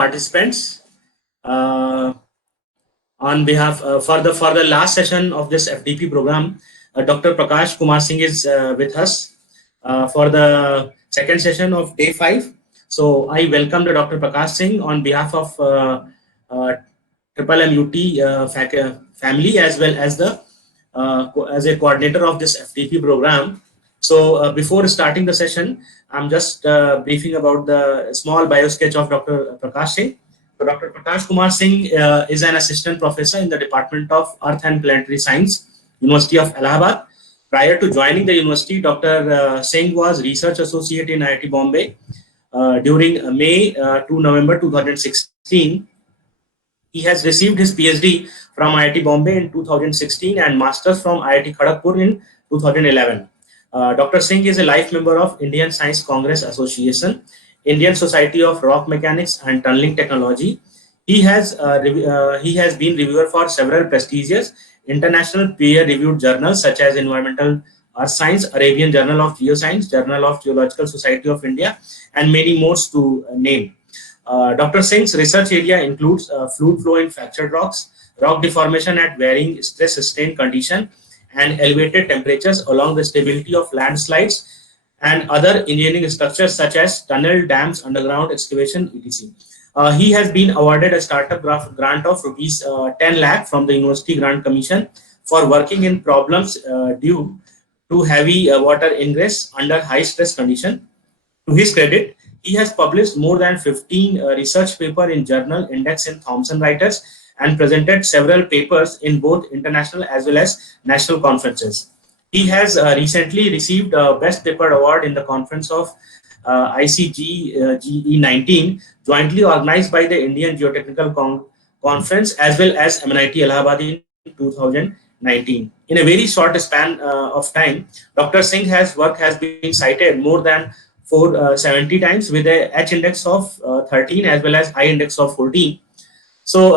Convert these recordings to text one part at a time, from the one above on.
participants. On behalf for the last session of this FDP program, Dr. Prakash Kumar Singh is with us for the second session of day 5. So I welcome the Dr. Prakash Singh on behalf of MMMUT family, as well as the as a coordinator of this FDP program. So before starting the session, I'm just briefing about the small bio sketch of Dr. Prakash Singh. So Dr. Prakash Kumar Singh is an assistant professor in the Department of Earth and Planetary Science, University of Allahabad. Prior to joining the university, Dr. Singh was research associate in IIT Bombay during May to November 2016. He has received his PhD from IIT Bombay in 2016 and Masters from IIT Kharagpur in 2011. Dr. Singh is a life member of Indian Science Congress Association, Indian Society of Rock Mechanics and Tunneling Technology. He has been reviewer for several prestigious international peer-reviewed journals such as Environmental Earth Science, Arabian Journal of Geoscience, Journal of Geological Society of India, and many more to name. Dr. Singh's research area includes fluid flow in fractured rocks, rock deformation at varying stress-strain condition, and elevated temperatures along the stability of landslides and other engineering structures such as tunnel, dams, underground excavation, etc. He has been awarded a startup grant of rupees 10 lakh from the University Grant Commission for working in problems due to heavy water ingress under high stress condition. To his credit, he has published more than 15 research papers in journal index in Thomson Writers and presented several papers in both international as well as national conferences. He has recently received a Best Paper Award in the conference of ICGE19, jointly organized by the Indian Geotechnical Conference as well as MNIT Allahabad in 2019. In a very short span of time, Dr. Singh's work has been cited more than 470 times with a H index of 13 as well as I index of 14. So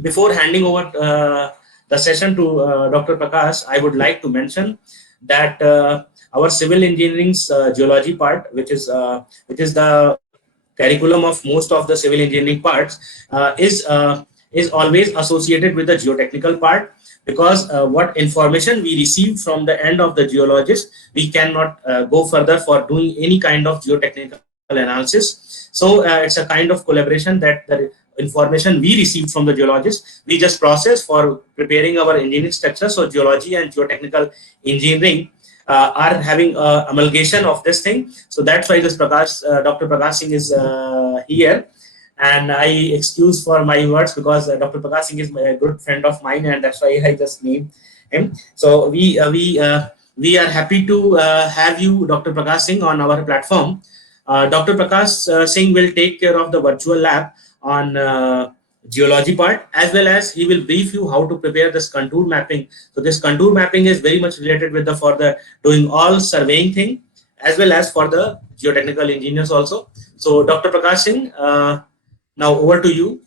before handing over the session to Dr. Prakash, I would like to mention that our civil engineering's geology part, which is the curriculum of most of the civil engineering parts, is always associated with the geotechnical part, because what information we receive from the end of the geologist, we cannot go further for doing any kind of geotechnical analysis. So it's a kind of collaboration that the information we receive from the geologist, we just process for preparing our engineering structure. So geology and geotechnical engineering are having amalgamation of this thing. So that's why this Dr. Prakash Singh is here. And I excuse for my words because Dr. Prakash Singh is a good friend of mine, and that's why I just named him. So we are happy to have you, Dr. Prakash Singh, on our platform. Dr. Prakash Singh will take care of the virtual lab on geology part, as well as he will brief you how to prepare this contour mapping. So this contour mapping is very much related with for the doing all surveying thing, as well as for the geotechnical engineers also. So Dr. Prakash Singh, now over to you.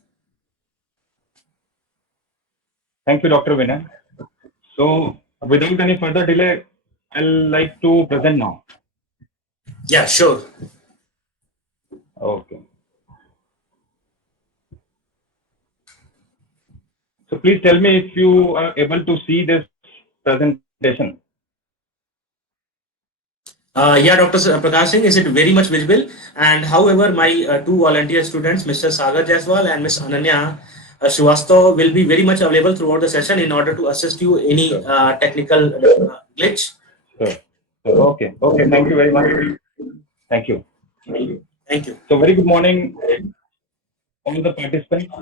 Thank you, Dr. Vinay. So without any further delay, I'd like to present now. Yeah, sure. Okay. So please tell me if you are able to see this presentation. Yeah, Dr. Prakash Singh, is it very much visible? And however, my two volunteer students, Mr. Sagar Jaiswal and Ms. Ananya Srivastav, will be very much available throughout the session in order to assist you any technical glitch. Sure. Okay. Okay. Thank you very much. Thank you. Thank you. So very good morning, all the participants.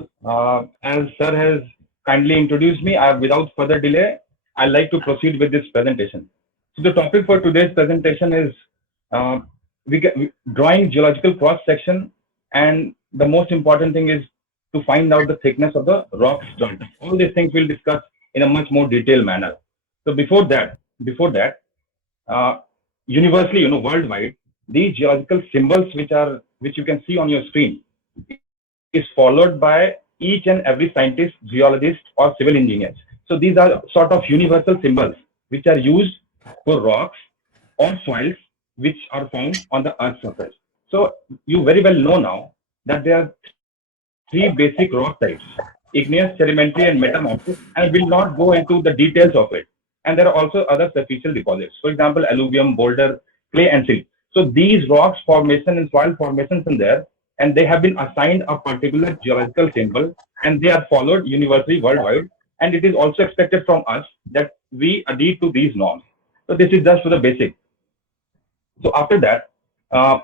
As sir has kindly introduced me, without further delay, I'd like to proceed with this presentation. So the topic for today's presentation is drawing geological cross section, and the most important thing is to find out the thickness of the rocks joint. All these things we'll discuss in a much more detailed manner. So before that, universally, worldwide, these geological symbols which you can see on your screen is followed by each and every scientist, geologist, or civil engineers. So these are sort of universal symbols which are used for rocks or soils which are found on the Earth's surface. So you very well know now that there are three basic rock types: igneous, sedimentary, and metamorphic, and will not go into the details of it. And there are also other superficial deposits, for example, alluvium, boulder, clay, and silt. So these rocks formation and soil formations in there, and they have been assigned a particular geological symbol, and they are followed universally worldwide. And it is also expected from us that we adhere to these norms. So this is just for the basic. So after that,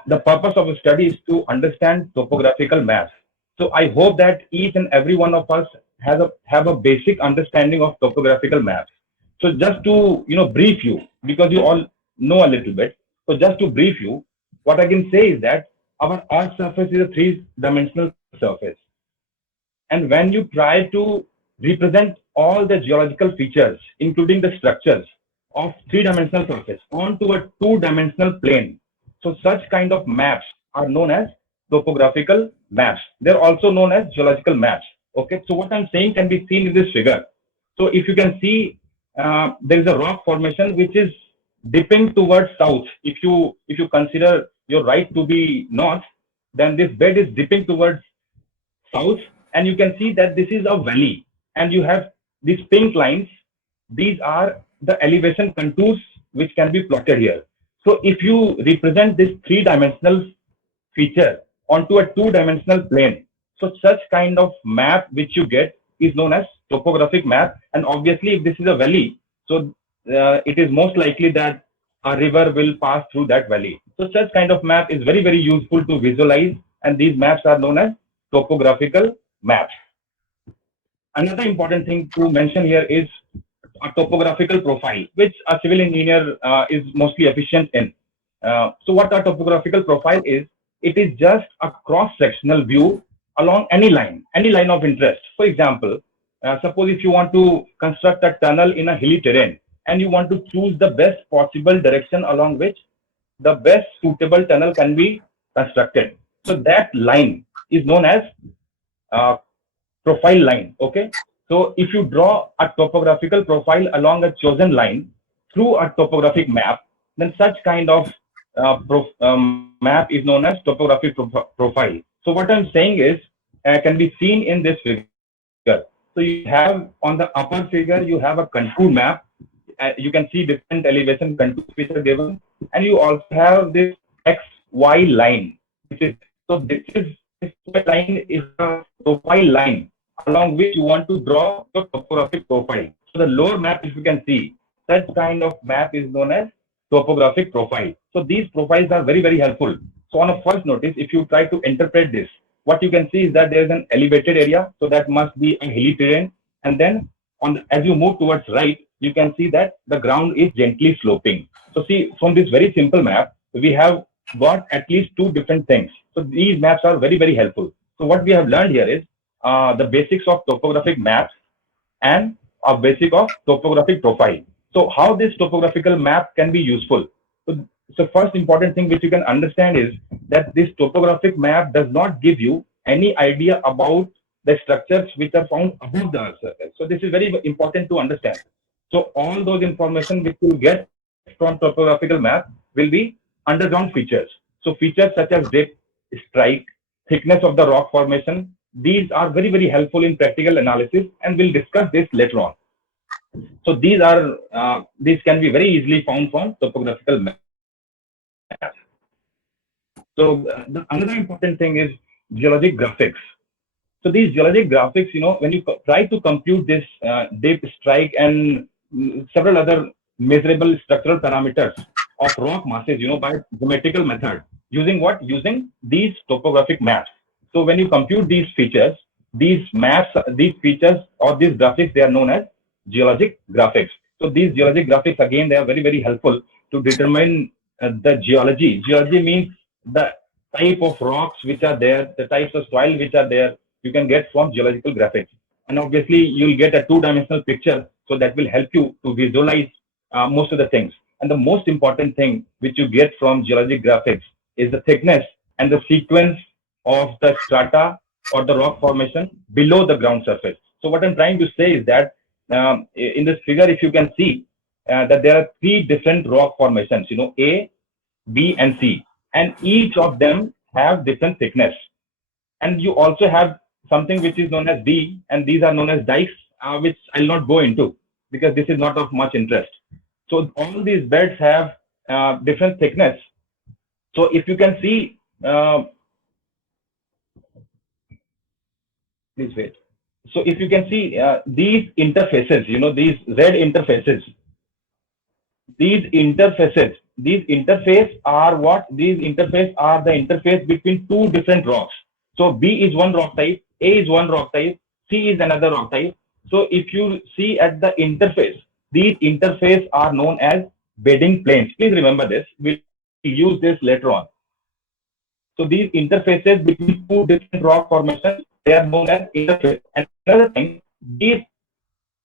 the purpose of the study is to understand topographical maps. So I hope that each and every one of us have a basic understanding of topographical maps. So just to brief you, because you all know a little bit. So just to brief you, what I can say is that our Earth surface is a three-dimensional surface, and when you try to represent all the geological features, including the structures of three-dimensional surface onto a two-dimensional plane, so such kind of maps are known as topographical maps. They're also known as geological maps. Okay, so what I'm saying can be seen in this figure. So if you can see, there is a rock formation which is dipping towards south. If you consider your right to be north, then this bed is dipping towards south, and you can see that this is a valley, and you have these pink lines. These are the elevation contours which can be plotted here. So if you represent this three-dimensional feature onto a two-dimensional plane, so such kind of map which you get is known as topographic map. And obviously, if this is a valley, so it is most likely that a river will pass through that valley. So such kind of map is very, very useful to visualize, and these maps are known as topographical maps. Another important thing to mention here is a topographical profile, which a civil engineer is mostly efficient in. So what a topographical profile is, it is just a cross-sectional view along any line of interest. For example, suppose if you want to construct a tunnel in a hilly terrain, and you want to choose the best possible direction along which the best suitable tunnel can be constructed. So that line is known as profile line. Okay, so if you draw a topographical profile along a chosen line through a topographic map, then such kind of map is known as topographic profile. So what I'm saying is can be seen in this figure. So you have on the upper figure, you have a contour map. You can see different elevation contours which are given, and you also have this XY line, which is, so this line is a profile line along which you want to draw the topographic profile. So the lower map, if you can see, such kind of map is known as topographic profile. So these profiles are very, very helpful. So on a first notice, if you try to interpret this, what you can see is that there is an elevated area, so that must be a hilly terrain. And then as you move towards right, you can see that the ground is gently sloping. So see, from this very simple map, we have got at least two different things. So these maps are very, very helpful. So what we have learned here is the basics of topographic maps and a basic of topographic profile. So how this topographical map can be useful? So first important thing which you can understand is that this topographic map does not give you any idea about the structures which are found above the Earth surface. So this is very important to understand. So all those information which you get from topographical map will be underground features. So features such as depth, strike, thickness of the rock formation, these are very, very helpful in practical analysis, and we'll discuss this later on. So these can be very easily found from topographical maps. So another important thing is geologic graphics. So these geologic graphics, when you try to compute this depth, strike, and several other measurable structural parameters of rock masses, by geometrical method, using what? Using these topographic maps. So when you compute these features, these maps, these features or these graphics, they are known as geologic graphics. So these geologic graphics, again, they are very, very helpful to determine the geology. Geology means the type of rocks which are there, the types of soil which are there, you can get from geological graphics. And obviously, you'll get a two-dimensional picture, so that will help you to visualize most of the things. And the most important thing which you get from geologic graphics is the thickness and the sequence of the strata or the rock formation below the ground surface. So what I'm trying to say is that in this figure, if you can see that there are three different rock formations, A, B, and C, and each of them have different thickness. and you also have something which is known as D, and these are known as dikes, which I'll not go into because this is not of much interest. So all these beds have different thickness. So if you can see, please wait. So if you can see these interfaces, these red interfaces, these interface are what? These interface are the interface between two different rocks. So B is one rock type, A is one rock type, C is another rock type. So if you see at the interface, these interface are known as bedding planes. Please remember this. We'll use this later on. So these interfaces between two different rock formations, they are known as interface. And another thing, these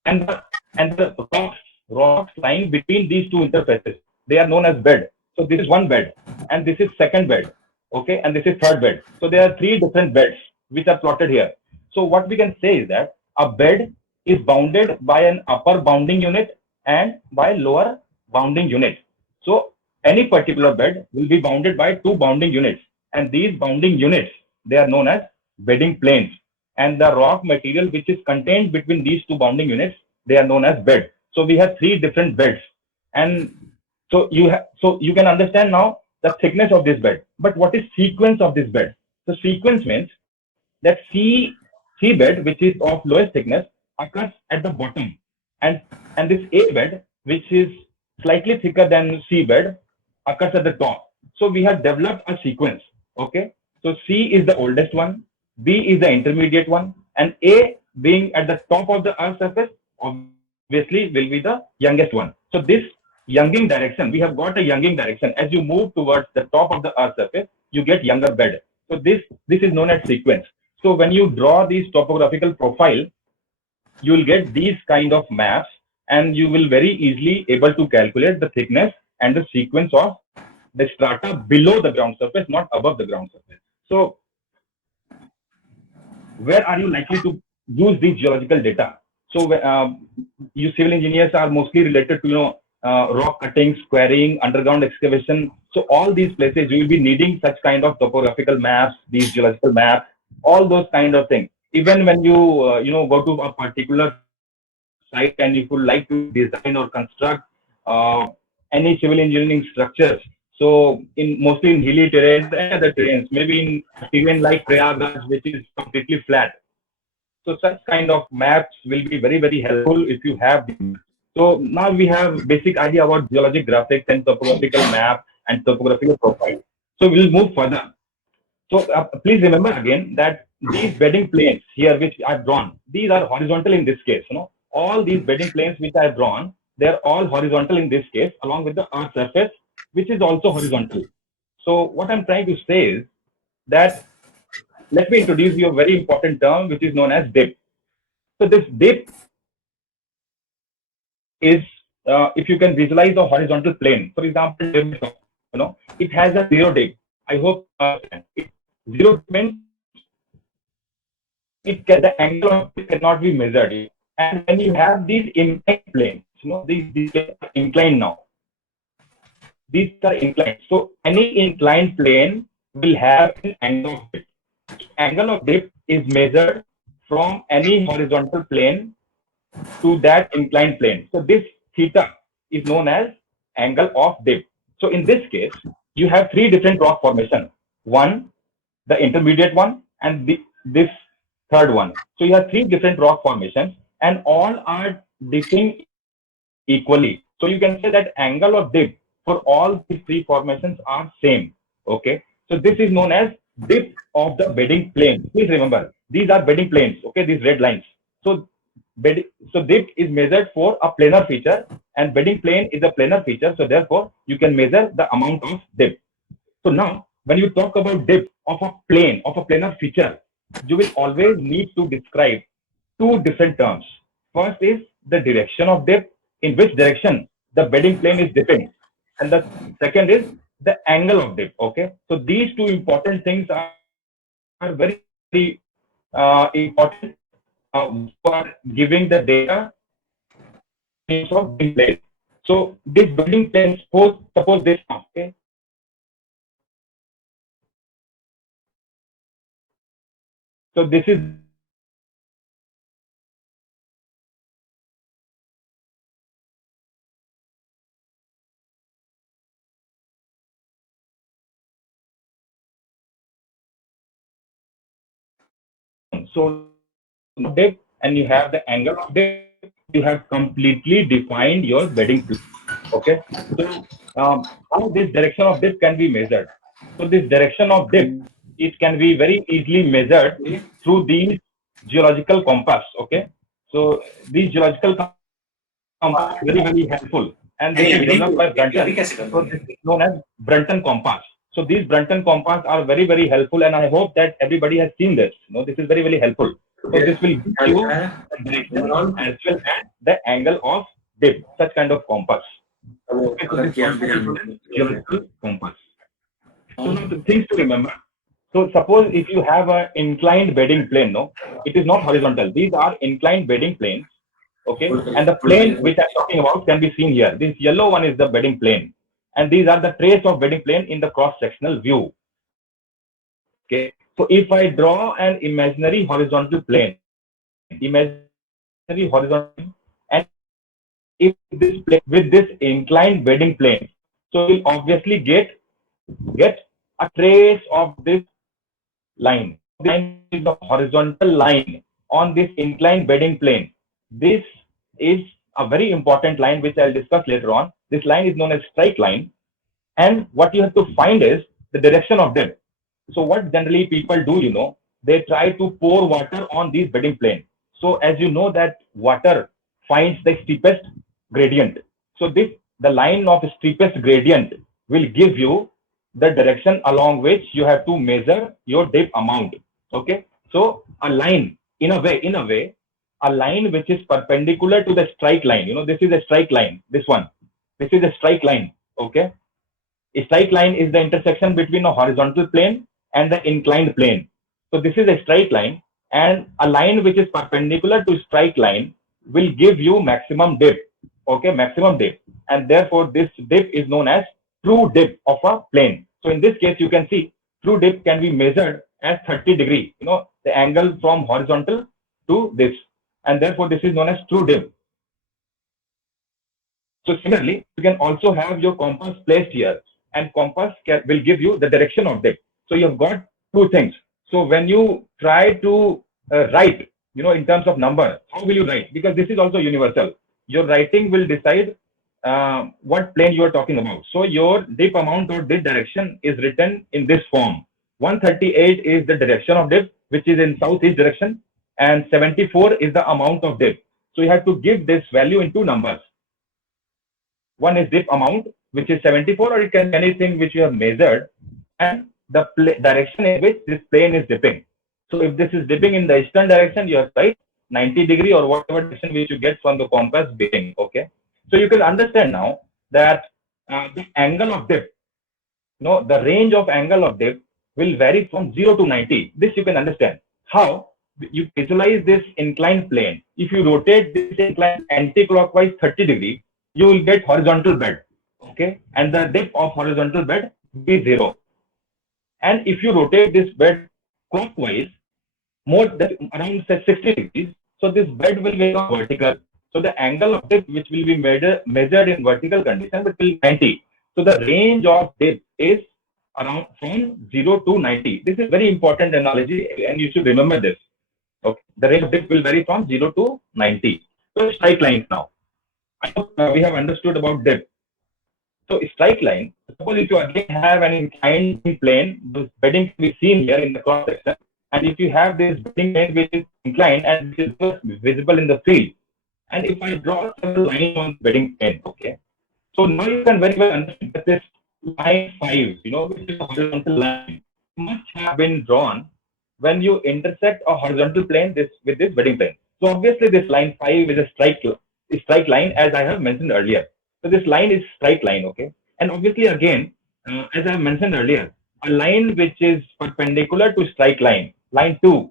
and the rocks lying between these two interfaces, they are known as bed. So this is one bed, and this is second bed, okay, and this is third bed. So there are three different beds which are plotted here. So what we can say is that a bed is bounded by an upper bounding unit and by lower bounding unit. So any particular bed will be bounded by two bounding units, and these bounding units, they are known as bedding planes, and the rock material which is contained between these two bounding units, they are known as bed. So we have three different beds, and so you can understand now the thickness of this bed. But what is sequence of this bed? So sequence means that C bed, which is of lowest thickness, occurs at the bottom, and this A bed, which is slightly thicker than C bed, occurs at the top. So we have developed a sequence. Okay, so C is the oldest one, B is the intermediate one, and A being at the top of the Earth's surface, obviously will be the youngest one. So this younging direction, we have got a younging direction. As you move towards the top of the Earth's surface, you get younger bed. So this is known as sequence. So when you draw these topographical profile, you will get these kind of maps, and you will very easily able to calculate the thickness and the sequence of the strata below the ground surface, not above the ground surface. So where are you likely to use these geological data? So you civil engineers are mostly related to rock cutting, quarrying, underground excavation. So all these places you will be needing such kind of topographical maps, these geological maps, all those kind of things. Even when you go to a particular site and if you like to design or construct any civil engineering structures. So mostly in hilly terrains and other terrains, maybe in even like Prayagraj, which is completely flat. So such kind of maps will be very, very helpful if you have them. So now we have basic idea about geologic graphics and topographical map and topographical profile. So we'll move further. So please remember again that these bedding planes here, which I've drawn, these are horizontal in this case. All these bedding planes which I've drawn, they're all horizontal in this case, along with the Earth's surface, which is also horizontal. So what I'm trying to say is that let me introduce you a very important term which is known as dip. So this dip is, if you can visualize a horizontal plane, for example, it has a zero dip. I hope zero means the angle of it cannot be measured. And when you have these inclined planes, these are inclined now. These are inclined. So any inclined plane will have an angle of dip. Angle of dip is measured from any horizontal plane to that inclined plane. So this theta is known as angle of dip. So in this case, you have three different rock formations. One, the intermediate one, and this third one. So you have three different rock formations, and all are dipping equally. So you can say that angle of dip for all these three formations are same. Okay. So this is known as dip of the bedding plane. Please remember, these are bedding planes. Okay, these red lines. So dip is measured for a planar feature, and bedding plane is a planar feature. So therefore, you can measure the amount of dip. So now, when you talk about dip of a plane, of a planar feature, you will always need to describe two different terms. First is the direction of dip, in which direction the bedding plane is dipping, and the second is the angle of dip. Okay, so these two important things are very, very important for giving the data in terms of bedding plane. So this bedding plane, suppose this, okay, So this is the direction of dip. So now dip and you have the angle of dip, you have completely defined your bedding plane. Okay. So how this direction of dip can be measured? So this direction of dip, it can be very easily measured through these geological compass. Okay. So these geological compass are very helpful, and this is developed by Brunton. So this is known as Brunton compass. So these Brunton compass are very helpful, and I hope that everybody has seen this. This is very helpful. So this will give you the direction as well as the angle of dip, such kind of compass. Okay, so this compass is known as geological compass. So now the things to remember. So suppose if you have an inclined bedding plane, no, it is not horizontal. These are inclined bedding planes. Okay, and the plane which I'm talking about can be seen here. This yellow one is the bedding plane, and these are the trace of bedding plane in the cross-sectional view. Okay, so if I draw an imaginary horizontal plane, and if this plane with this inclined bedding plane, so you'll obviously get a trace of this line. This line is the horizontal line on this inclined bedding plane. This is a very important line which I'll discuss later on. This line is known as strike line, and what you have to find is the direction of dip. So what generally people do, they try to pour water on these bedding plane. So as you know that water finds the steepest gradient. So the line of steepest gradient will give you the direction along which you have to measure your dip amount. Okay. So a line, in a way, a line which is perpendicular to the strike line. This is a strike line. This one. This is a strike line. Okay. A strike line is the intersection between a horizontal plane and the inclined plane. So this is a straight line, and a line which is perpendicular to strike line will give you maximum dip. Okay, maximum dip, and therefore this dip is known as true dip of a plane. So in this case, you can see true dip can be measured as 30 degree. The angle from horizontal to this, and therefore this is known as true dip. So similarly, you can also have your compass placed here, and compass will give you the direction of dip. So you have got two things. So when you try to write, in terms of number, how will you write? Because this is also universal. Your writing will decide what plane you are talking about. So your dip amount or dip direction is written in this form. 138 is the direction of dip, which is in southeast direction, and 74 is the amount of dip. So you have to give this value in two numbers. One is dip amount, which is 74, or it can be anything which you have measured, and the direction in which this plane is dipping. So if this is dipping in the eastern direction, you have to write 90 degree or whatever direction which you get from the compass bearing. Okay. So you can understand now that the angle of dip, the range of angle of dip will vary from 0 to 90. This you can understand. How? You visualize this inclined plane. If you rotate this incline anti-clockwise 30 degree, you will get horizontal bed. Okay. And the dip of horizontal bed will be 0. And if you rotate this bed clockwise, more than around 60 degrees, so this bed will become vertical. So the angle of dip which will be measured in vertical condition will be 90. So the range of dip is around from 0 to 90. This is very important analogy, and you should remember this. Okay. The range of dip will vary from 0 to 90. So strike lines now. I hope we have understood about dip. So strike line, suppose if you again have an inclined plane, this bedding can be seen here in the cross section. And if you have this bedding plane which is inclined and which is visible in the field, and if I draw several lines on the bedding plane, okay. So now you can very well understand that this line 5, which is a horizontal line, must have been drawn when you intersect a horizontal plane with this bedding plane. So obviously this line 5 is a strike line, as I have mentioned earlier. So this line is strike line, okay. And obviously again, as I have mentioned earlier, a line which is perpendicular to strike line 2,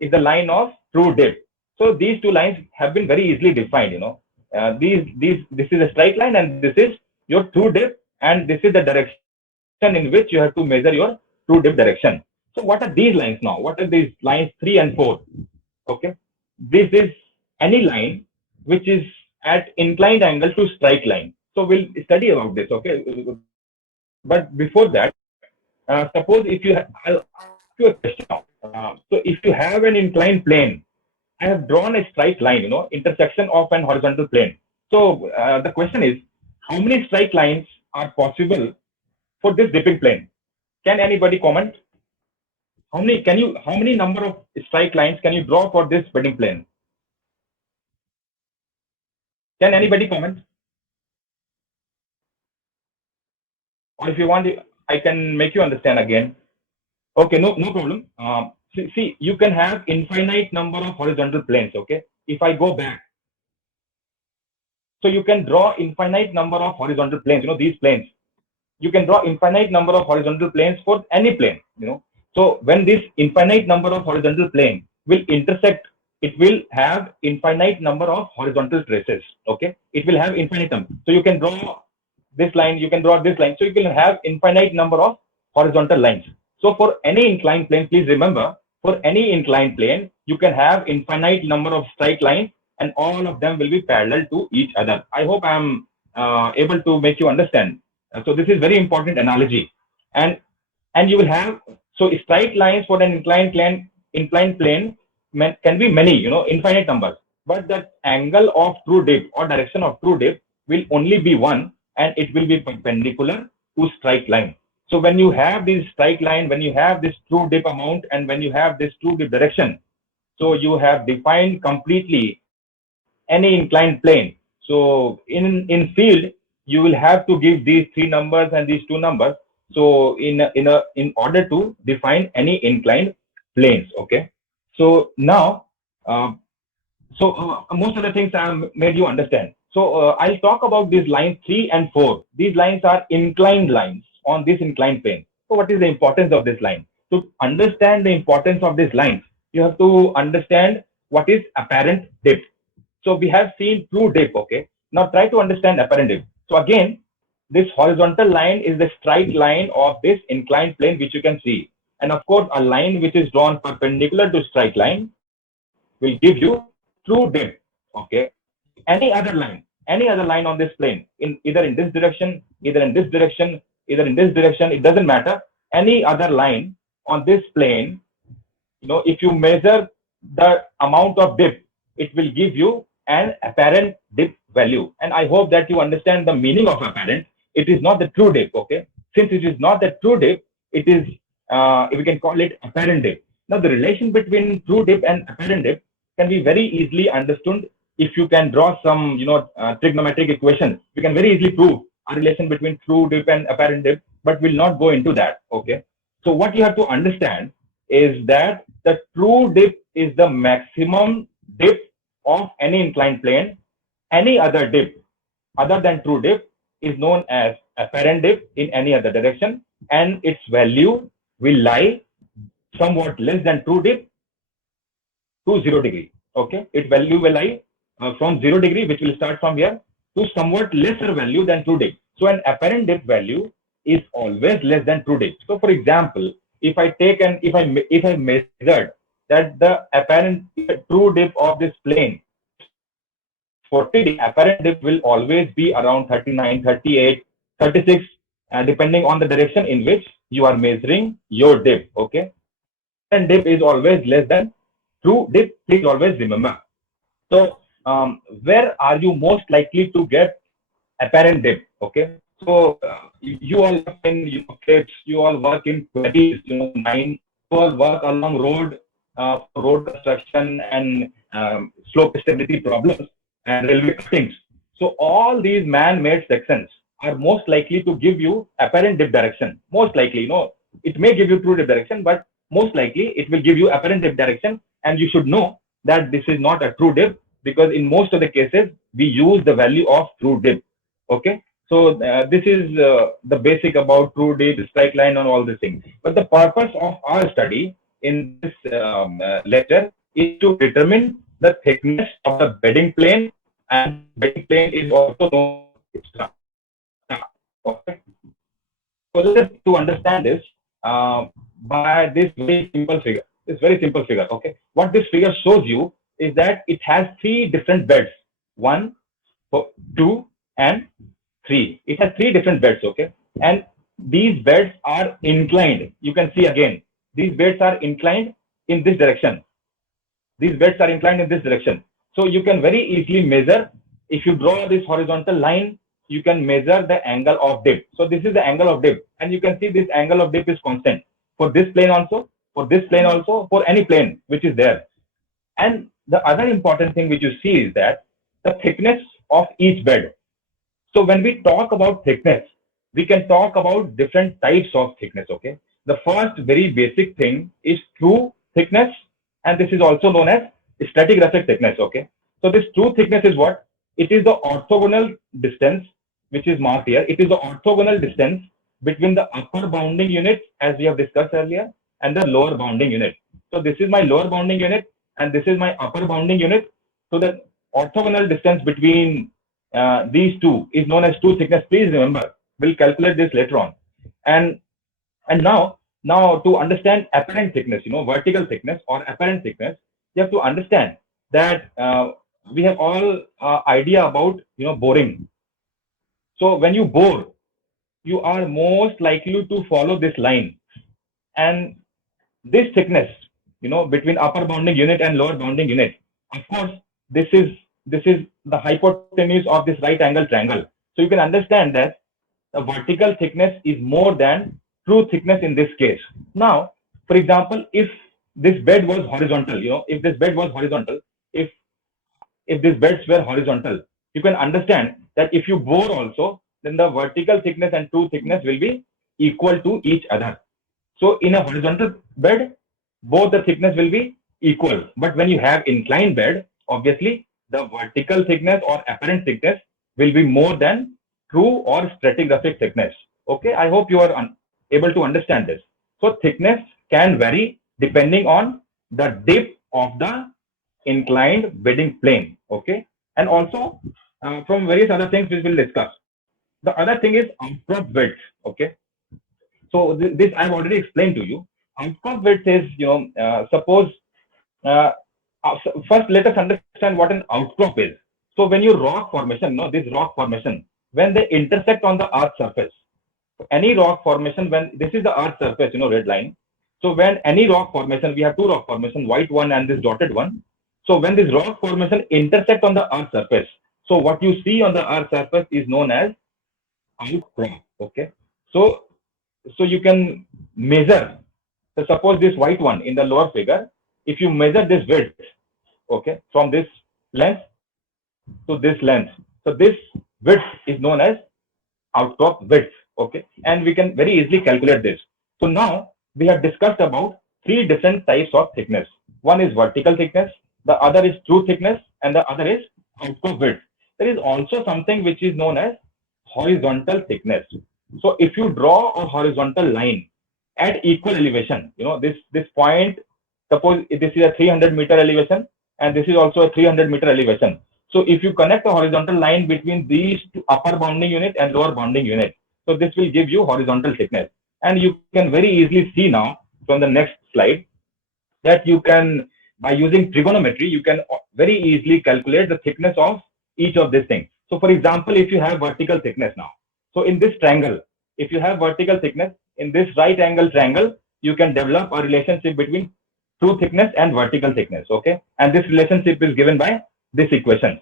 is the line of true dip. So these two lines have been very easily defined. This is a strike line, and this is your true dip, and this is the direction in which you have to measure your true dip direction. So what are these lines now? What are these lines 3 and 4? Okay, this is any line which is at inclined angle to strike line. So we'll study about this. Okay, but before that, suppose if you I'll ask you a question now. So if you have an inclined plane, I have drawn a straight line, intersection of an horizontal plane. So the question is, how many straight lines are possible for this dipping plane? Can anybody comment? How many number of straight lines can you draw for this bending plane? Can anybody comment? Or if you want, I can make you understand again. Okay, no problem. See, you can have infinite number of horizontal planes. Okay, if I go back, so you can draw infinite number of horizontal planes. These planes. You can draw infinite number of horizontal planes for any plane. So when this infinite number of horizontal plane will intersect, it will have infinite number of horizontal traces. Okay, it will have infinite number. So you can draw this line, you can draw this line. So you can have infinite number of horizontal lines. So for any inclined plane, please remember, for any inclined plane, you can have infinite number of straight lines, and all of them will be parallel to each other. I hope I am able to make you understand. So this is very important analogy, and you will have, so straight lines for an inclined plane can be many, infinite numbers, but the angle of true dip or direction of true dip will only be one, and it will be perpendicular to straight line. So when you have this straight line, when you have this true dip amount, and when you have this true dip direction, so you have defined completely any inclined plane. So in field, you will have to give these three numbers and these two numbers. So in order to define any inclined planes. Okay. So now, uh, most of the things I made you understand. So I'll talk about these lines 3 and 4. These lines are inclined lines on this inclined plane. So what is the importance of this line? To understand the importance of this line, you have to understand what is apparent dip. So we have seen true dip. Okay. Now try to understand apparent dip. So again, this horizontal line is the straight line of this inclined plane, which you can see. And of course, a line which is drawn perpendicular to straight line will give you true dip. Okay. Any other line on this plane, in either in this direction, either in this direction, either in this direction, it doesn't matter. Any other line on this plane, if you measure the amount of dip, it will give you an apparent dip value. And I hope that you understand the meaning of apparent. It is not the true dip. Okay. Since it is not the true dip, it is, we can call it apparent dip. Now the relation between true dip and apparent dip can be very easily understood if you can draw some, trigonometric equation. We can very easily prove a relation between true dip and apparent dip, but we'll not go into that. Okay. So what you have to understand is that the true dip is the maximum dip of any inclined plane. Any other dip other than true dip is known as apparent dip in any other direction, and its value will lie somewhat less than true dip to 0 degree. Okay, its value will lie from 0 degree, which will start from here, to somewhat lesser value than true dip. So an apparent dip value is always less than true dip. So for example, if I take an if I measured that the apparent true dip of this plane is 40 degree, apparent dip will always be around 39, 38, 36, depending on the direction in which you are measuring your dip. Okay, apparent dip is always less than true dip. Please always remember. So where are you most likely to get apparent dip? Okay, so you all work in kids, you all work in quarries, mine, you all work along road construction and slope stability problems and railway cuttings. So all these man-made sections are most likely to give you apparent dip direction. Most likely, it may give you true dip direction, but most likely it will give you apparent dip direction. And you should know that this is not a true dip, because in most of the cases we use the value of true dip. Okay, so this is the basic about true dip, straight line, and all these things. But the purpose of our study in this lecture is to determine the thickness of the bedding plane, and bedding plane is also known as strata. Okay, so to understand this, by this very simple figure. This very simple figure. Okay. What this figure shows you is that it has three different beds. 1, 2, and 3. It has three different beds. Okay. And these beds are inclined. You can see again, these beds are inclined in this direction. These beds are inclined in this direction. So you can very easily measure, if you draw this horizontal line, you can measure the angle of dip. So this is the angle of dip, and you can see this angle of dip is constant for this plane also, for this plane also, for any plane which is there. And the other important thing which you see is that the thickness of each bed. So when we talk about thickness, we can talk about different types of thickness. Okay. The first very basic thing is true thickness, and this is also known as stratigraphic thickness. Okay. So this true thickness is what? It is the orthogonal distance which is marked here. It is the orthogonal distance between the upper bounding unit, as we have discussed earlier, and the lower bounding unit. So this is my lower bounding unit, and this is my upper bounding unit. So the orthogonal distance between these two is known as true thickness. Please remember, we'll calculate this later on. And now to understand apparent thickness, vertical thickness or apparent thickness, you have to understand that we have all idea about boring. So when you bore, you are most likely to follow this line, and this thickness, between upper bounding unit and lower bounding unit. Of course, this is the hypotenuse of this right angle triangle. So you can understand that the vertical thickness is more than true thickness in this case. Now, for example, if this bed was horizontal, if this bed was horizontal, if these beds were horizontal, you can understand that if you bore also, then the vertical thickness and true thickness will be equal to each other. So in a horizontal bed, both the thickness will be equal. But when you have inclined bed, obviously the vertical thickness or apparent thickness will be more than true or stratigraphic thickness. Okay, I hope you are able to understand this. So thickness can vary depending on the dip of the inclined bedding plane. Okay, and also from various other things we will discuss. The other thing is outcrop width. Okay, so this I've already explained to you. Outcrop width is, suppose first let us understand what an outcrop is. So when you rock formation, this rock formation, when they intersect on the earth surface, any rock formation, when this is the earth surface, red line. So when any rock formation, we have two rock formation, white one and this dotted one. So when this rock formation intersect on the earth surface, so what you see on the earth surface is known as outcrop. Okay, so you can measure. So suppose this white one in the lower figure, if you measure this width, okay, from this length to this length, so this width is known as outcrop width. Okay, and we can very easily calculate this. So now we have discussed about three different types of thickness. One is vertical thickness, the other is true thickness, and the other is outcrop width. There is also something which is known as horizontal thickness. So if you draw a horizontal line at equal elevation, this point, suppose this is a 300-meter elevation and this is also a 300-meter elevation. So if you connect a horizontal line between these two, upper bounding unit and lower bounding unit, so this will give you horizontal thickness. And you can very easily see now from the next slide that you can, by using trigonometry, you can very easily calculate the thickness of each of these things. So for example, if you have vertical thickness now, so in this triangle, if you have vertical thickness in this right angle triangle, you can develop a relationship between true thickness and vertical thickness. Okay, and this relationship is given by this equation.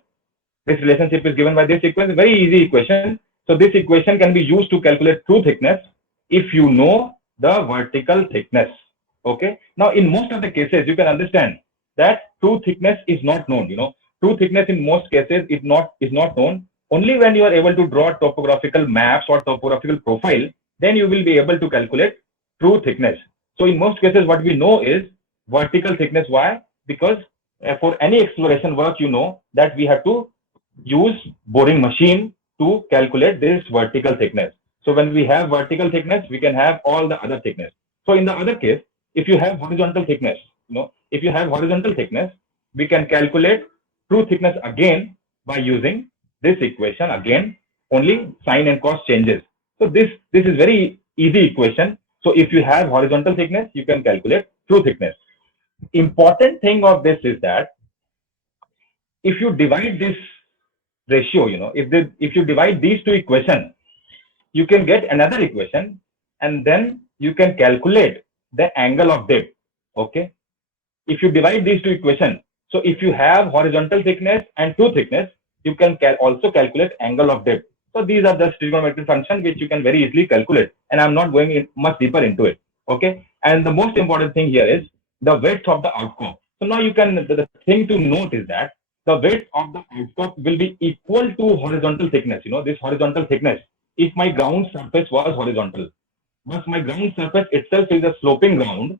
This relationship is given by this equation, very easy equation. So this equation can be used to calculate true thickness if you know the vertical thickness. Okay, now in most of the cases, you can understand that true thickness is not known. True thickness in most cases is not known. Only when you are able to draw topographical maps or topographical profile, then you will be able to calculate true thickness. So in most cases, what we know is vertical thickness. Why? Because for any exploration work, that we have to use boring machine to calculate this vertical thickness. So when we have vertical thickness, we can have all the other thickness. So in the other case, if you have horizontal thickness, we can calculate true thickness again by using this equation again, only sign and cos changes. So this is very easy equation. So if you have horizontal thickness, you can calculate true thickness. Important thing of this is that if you divide this ratio, if you divide these two equations, you can get another equation, and then you can calculate the angle of dip. Okay. If you divide these two equations, so if you have horizontal thickness and true thickness, you can also calculate angle of dip. So these are the trigonometric functions which you can very easily calculate, and I'm not going much deeper into it. Okay. And the most important thing here is the width of the outcrop. So now you can, the thing to note is that the width of the outcrop will be equal to horizontal thickness. This horizontal thickness, if my ground surface was horizontal, but my ground surface itself is a sloping ground,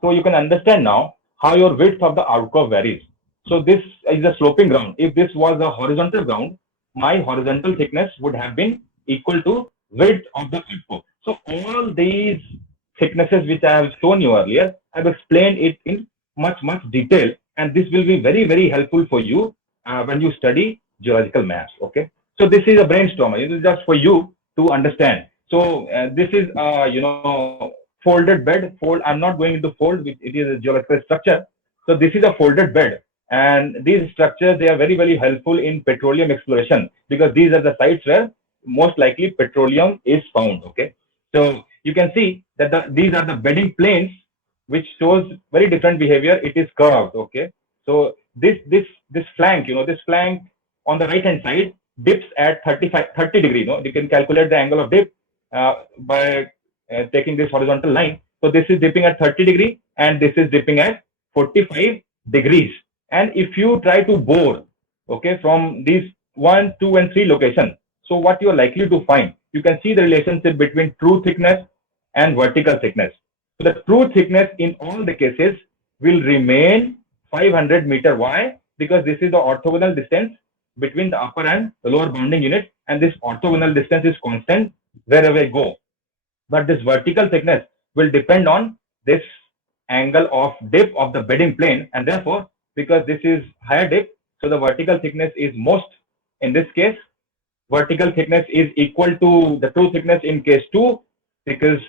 so you can understand now how your width of the outcrop varies. So this is a sloping ground. If this was a horizontal ground, my horizontal thickness would have been equal to width of the outcrop. So all these thicknesses which I have shown you earlier, I have explained it in much detail, and this will be very helpful for you when you study geological maps. Okay. So this is a brainstormer. It is just for you to understand. So this is folded bed. I'm not going into fold. It is a geological structure. So this is a folded bed, and these structures, they are very helpful in petroleum exploration, because these are the sites where most likely petroleum is found. Okay. So you can see that these are the bedding planes, which shows very different behavior. It is curved. Okay. So this flank, this flank on the right hand side dips at 30 degree. You can calculate the angle of dip by taking this horizontal line. So this is dipping at 30 degree, and this is dipping at 45 degrees. And if you try to bore, okay, from these 1, 2, and 3 locations, so what you are likely to find, you can see the relationship between true thickness and vertical thickness. So the true thickness in all the cases will remain 500 meter. Why? Because this is the orthogonal distance between the upper and the lower bounding unit, and this orthogonal distance is constant wherever I go. But this vertical thickness will depend on this angle of dip of the bedding plane, and therefore, because this is higher dip, so the vertical thickness is most. In this case, vertical thickness is equal to the true thickness in case 2, because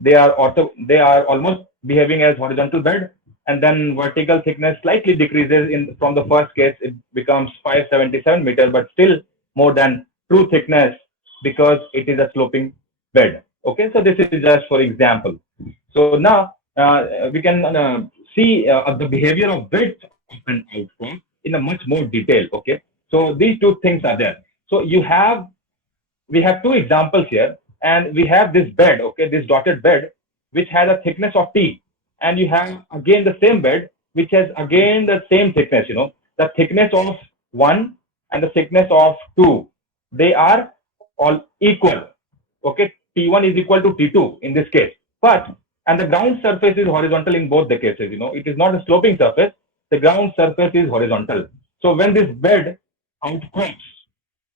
they are almost behaving as horizontal bed, and then vertical thickness slightly decreases from the first case. It becomes 577 meters, but still more than true thickness, because it is a sloping bed. Okay, so this is just for example. So now we can see the behavior of width of an outcrop in a much more detail. Okay, so these two things are there. So we have 2 examples here, and we have this bed, okay, this dotted bed, which has a thickness of T, and you have again the same bed which has again the same thickness. The thickness of 1 and the thickness of 2, they are all equal. Okay, T1 is equal to T2 in this case, and the ground surface is horizontal in both the cases. It is not a sloping surface. The ground surface is horizontal. So when this bed outcrops,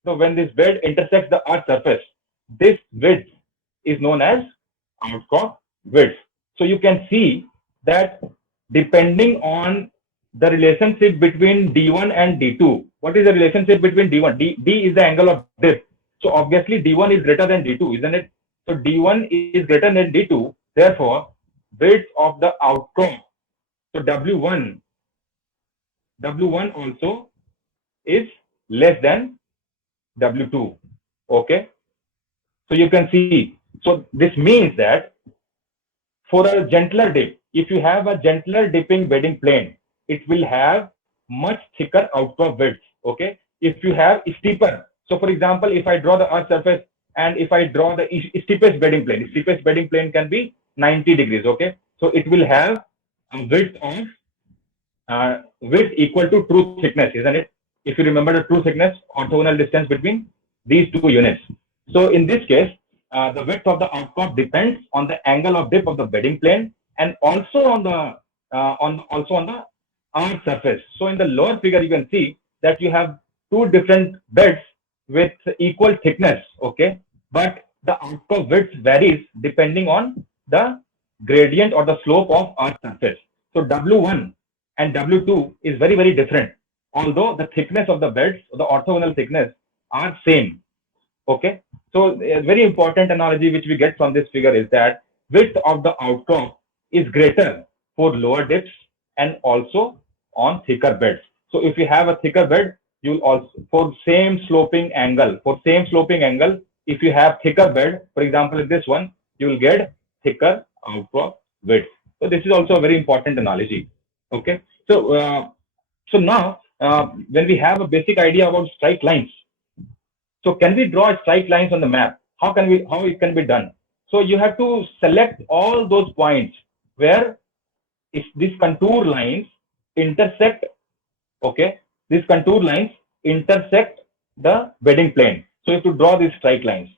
so when this bed intersects the earth surface, this width is known as outcrop width. So you can see that depending on the relationship between D1 and D2, what is the relationship between D1? D is the angle of dip. So obviously D1 is greater than D2, isn't it? So D1 is greater than D2. Therefore, width of the outcrop, so W1 also is less than W2. Okay. So you can see. So this means that for a gentler dip, if you have a gentler dipping bedding plane, it will have much thicker outcrop width. Okay. If you have steeper, so for example, if I draw the earth surface and if I draw the steepest bedding plane can be 90 degrees. Okay. So it will have a width of width equal to true thickness, isn't it? If you remember the true thickness, orthogonal distance between these 2 units. So in this case, the width of the outcrop depends on the angle of dip of the bedding plane, and also on the earth surface. So in the lower figure, you can see that you have 2 different beds with equal thickness. Okay, but the outcrop width varies depending on the gradient or the slope of earth surface. So W1 and W2 is very different, although the thickness of the beds, the orthogonal thickness, are same. Okay, so a very important analogy which we get from this figure is that width of the outcrop is greater for lower dips and also on thicker beds. So if you have a thicker bed, you'll also, for same sloping angle, if you have thicker bed, for example, in this one, you will get thicker outcrop width. So this is also a very important analogy. Okay. So now, when we have a basic idea about straight lines, so can we draw straight lines on the map? How it can be done? So you have to select all those points where if these contour lines intersect, okay, these contour lines intersect the bedding plane. So you have to draw these straight lines.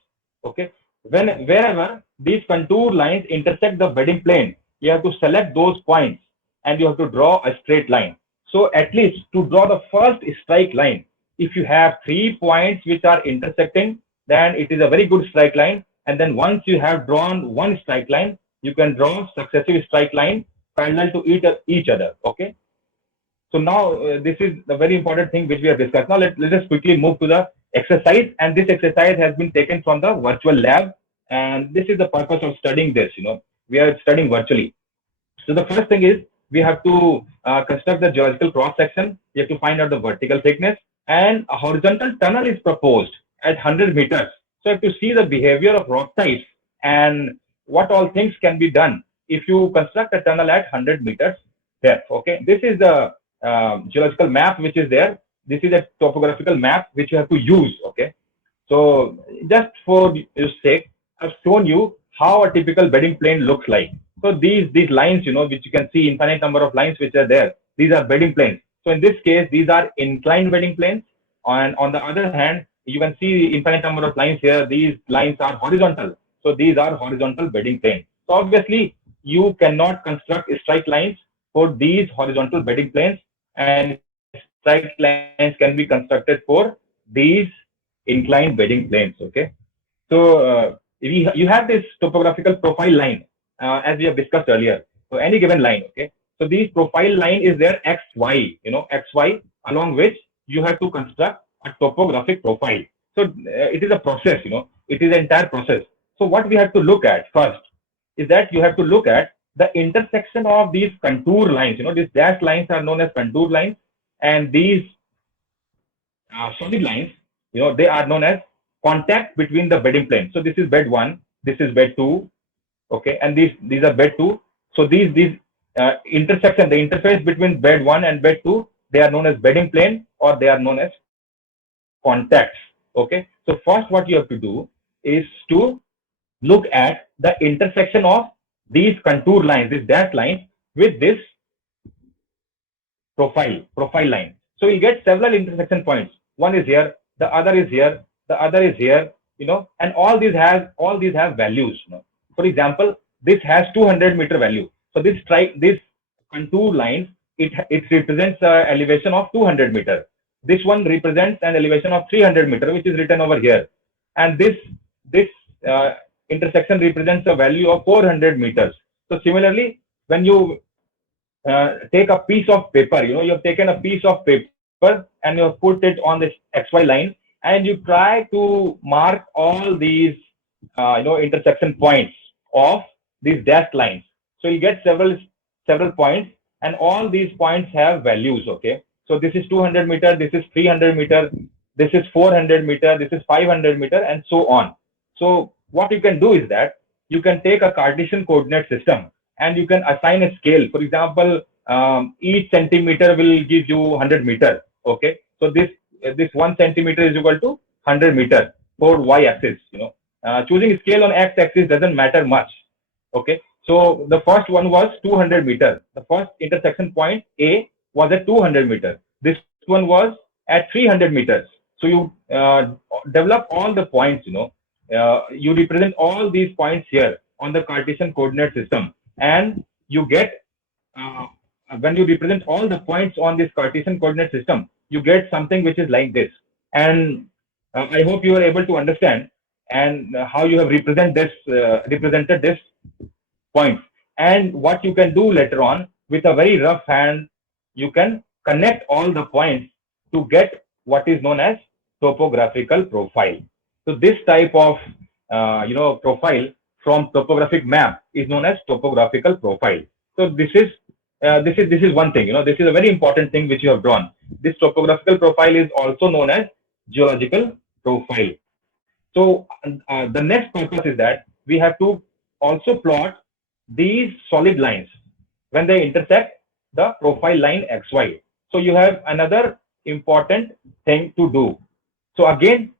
Okay. Wherever these contour lines intersect the bedding plane, you have to select those points and you have to draw a straight line. So at least to draw the first straight line, if you have 3 points which are intersecting, then it is a very good straight line. And then once you have drawn one straight line, you can draw successive straight line parallel to each other. Okay. So now this is the very important thing which we have discussed. Now let us quickly move to the exercise, and this exercise has been taken from the virtual lab, and this is the purpose of studying this. We are studying virtually. So the first thing is we have to construct the geological cross section. You have to find out the vertical thickness, and a horizontal tunnel is proposed at 100 meters. So you have to see the behavior of rock types and what all things can be done if you construct a tunnel at 100 meters depth. Okay, this is the geological map which is there. This is a topographical map which you have to use. Okay, so just for your sake, I've shown you how a typical bedding plane looks like. So these lines, which you can see, infinite number of lines which are there, these are bedding planes. So in this case, these are inclined bedding planes. And on the other hand, you can see infinite number of lines here. These lines are horizontal. So these are horizontal bedding planes. So obviously, you cannot construct straight lines for these horizontal bedding planes, and straight lines can be constructed for these inclined bedding planes. Okay. So you have this topographical profile line, as we have discussed earlier. So any given line. Okay. So this profile line is there XY, XY, along which you have to construct a topographic profile. So it is a process, it is an entire process. So what we have to look at first is that you have to look at the intersection of these contour lines. These dashed lines are known as contour lines, and these solid lines, they are known as contact between the bedding planes. So this is bed 1, this is bed 2, okay, and these are bed 2. So these intersection, the interface between bed 1 and bed 2, they are known as bedding plane, or they are known as contacts. Okay, so first what you have to do is to look at the intersection of these contour lines, these dashed lines, with this profile line. So you get several intersection points. One is here, the other is here, the other is here, and all these have values. For example, this has 200 meter value. So this contour lines, it represents elevation of 200 meter. This one represents an elevation of 300 meter, which is written over here, and this intersection represents a value of 400 meters. So similarly, when you take a piece of paper, you have taken a piece of paper and you have put it on this XY line, and you try to mark all these intersection points of these dashed lines. So you get several points, and all these points have values. Okay, so this is 200 meter, this is 300 meter, this is 400 meter, this is 500 meter, and so on. So what you can do is that you can take a Cartesian coordinate system and you can assign a scale. For example, each centimeter will give you 100 meter. Okay, so this 1 centimeter is equal to 100 meter for y-axis. Choosing a scale on x-axis doesn't matter much. Okay, so the first one was 200 meter. The first intersection point A was at 200 meter. This one was at 300 meters. So you develop all the points. You represent all these points here on the Cartesian coordinate system, and you get when you represent all the points on this Cartesian coordinate system, you get something which is like this. And I hope you are able to understand and how you have represented this point. And what you can do later on with a very rough hand, you can connect all the points to get what is known as topographical profile. So this type of profile from topographic map is known as topographical profile. So this is one thing. This is a very important thing which you have drawn. This topographical profile is also known as geological profile. So the next purpose is that we have to also plot these solid lines when they intersect the profile line XY. So you have another important thing to do. So again,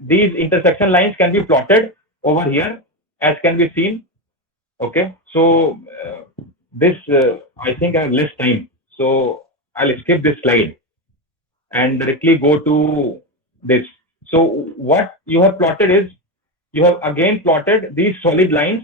these intersection lines can be plotted over here, as can be seen. Okay, so this I think I have less time, so I'll skip this slide and directly go to this. So what you have plotted is, you have again plotted these solid lines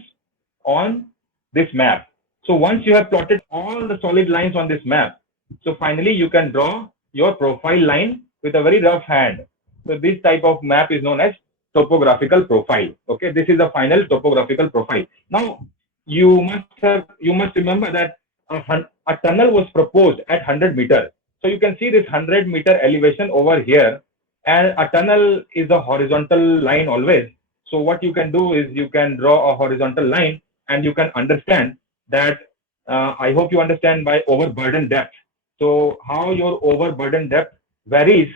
on this map. So once you have plotted all the solid lines on this map, so finally you can draw your profile line with a very rough hand. So this type of map is known as topographical profile. Okay, this is the final topographical profile. Now you must remember that a tunnel was proposed at 100 meter. So you can see this 100-meter elevation over here, and a tunnel is a horizontal line always. So what you can do is you can draw a horizontal line, and you can understand that, I hope you understand by overburden depth. So how your overburden depth varies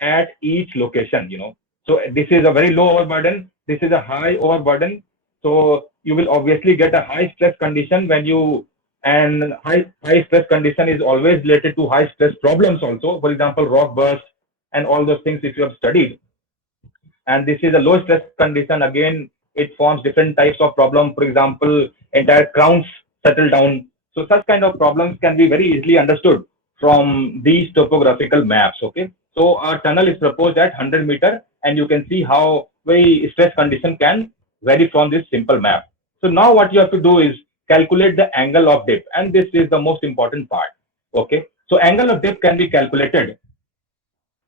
at each location, So this is a very low overburden. This is a high overburden. So you will obviously get a high stress condition when you, and high stress condition is always related to high stress problems also. For example, rock burst and all those things if you have studied. And this is a low stress condition. Again, it forms different types of problem. For example, entire crowns settle down. So such kind of problems can be very easily understood from these topographical maps. Okay, so a tunnel is proposed at 100 meter, and you can see how very stress condition can vary from this simple map. So now what you have to do is calculate the angle of dip, and this is the most important part. Okay, so angle of dip can be calculated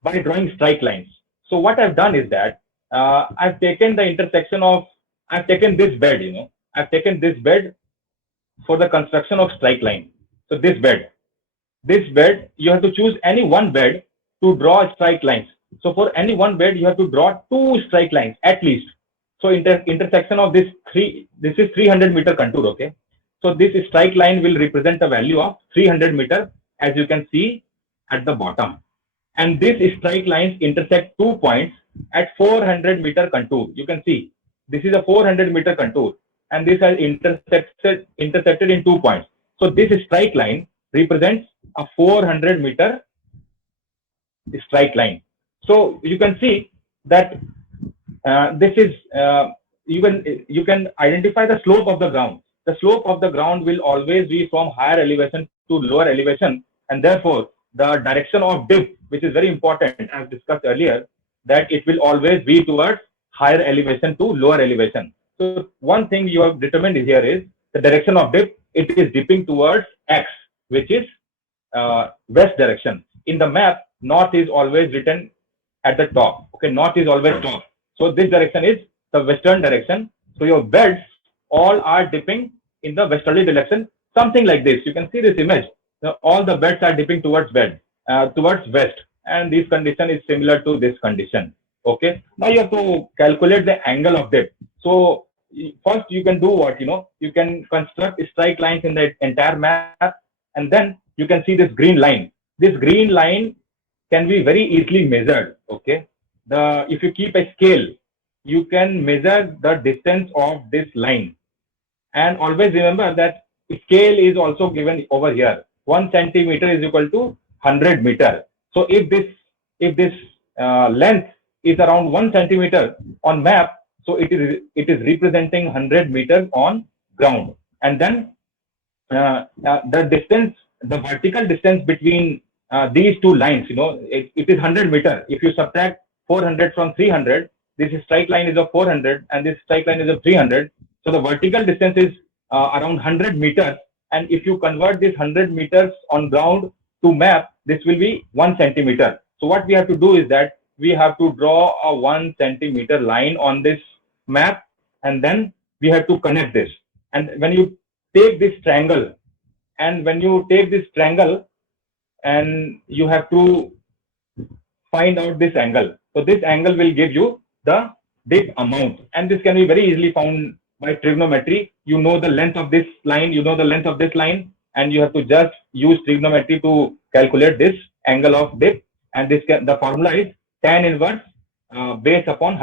by drawing strike lines. So what I've done is that I've taken the intersection of, I've taken this bed, I've taken this bed for the construction of strike line. So this bed, you have to choose any one bed to draw strike lines. So for any one bed, you have to draw 2 strike lines at least. So intersection of this is 300-meter contour. Okay, so this strike line will represent a value of 300 meter, as you can see at the bottom. And this strike lines intersect 2 points at 400-meter contour. You can see this is a 400-meter contour, and this has intersected in 2 points. So this strike line represents a 400-meter strike line. So you can see that this is you can identify the slope of the ground. The slope of the ground will always be from higher elevation to lower elevation, and therefore the direction of dip, which is very important, as discussed earlier, that it will always be towards higher elevation to lower elevation. So one thing you have determined here is the direction of dip. It is dipping towards X, which is west direction. In the map, north is always written at the top. Okay, north is always top. So this direction is the western direction. So your beds all are dipping in the westerly direction, something like this. You can see this image. So all the beds are dipping towards west, and this condition is similar to this condition. Okay, now you have to calculate the angle of dip. So first you can do what, you can construct strike lines in the entire map, and then you can see this green line. This green line can be very easily measured. Okay, if you keep a scale, you can measure the distance of this line, and always remember that scale is also given over here. 1 centimeter is equal to 100 meter. So if this length is around 1 centimeter on map, so it is representing 100 meters on ground. And then the distance, the vertical distance between these two lines, it is 100 meter. If you subtract 400 from 300, this strike line is of 400 and this strike line is of 300. So the vertical distance is around 100 meters. And if you convert this 100 meters on ground to map, this will be 1 centimeter. So what we have to do is that we have to draw a 1 centimeter line on this map, and then we have to connect this. And when you take this triangle, and you have to find out this angle. So this angle will give you the dip amount, and this can be very easily found by trigonometry. You know the length of this line, you know the length of this line, and you have to just use trigonometry to calculate this angle of dip. And the formula is tan inverse base upon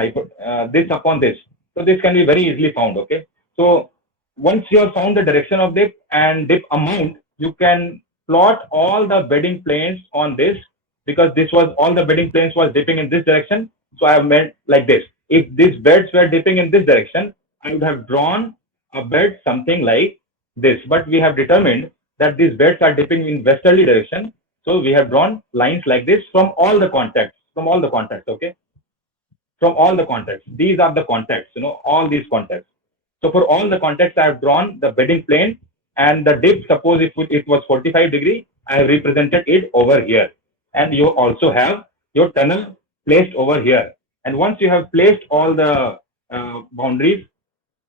this upon this. So this can be very easily found. Okay. So once you have found the direction of dip and dip amount, you can plot all the bedding planes on this, because this was all the bedding planes was dipping in this direction. So I have made like this. If these beds were dipping in this direction, I would have drawn a bed something like this. But we have determined that these beds are dipping in westerly direction. So we have drawn lines like this from all the contacts, okay? From all the contacts. These are the contacts, all these contacts. So for all the contacts, I have drawn the bedding plane, and the dip, suppose if it was 45 degree, I have represented it over here. And you also have your tunnel placed over here. And once you have placed all the boundaries,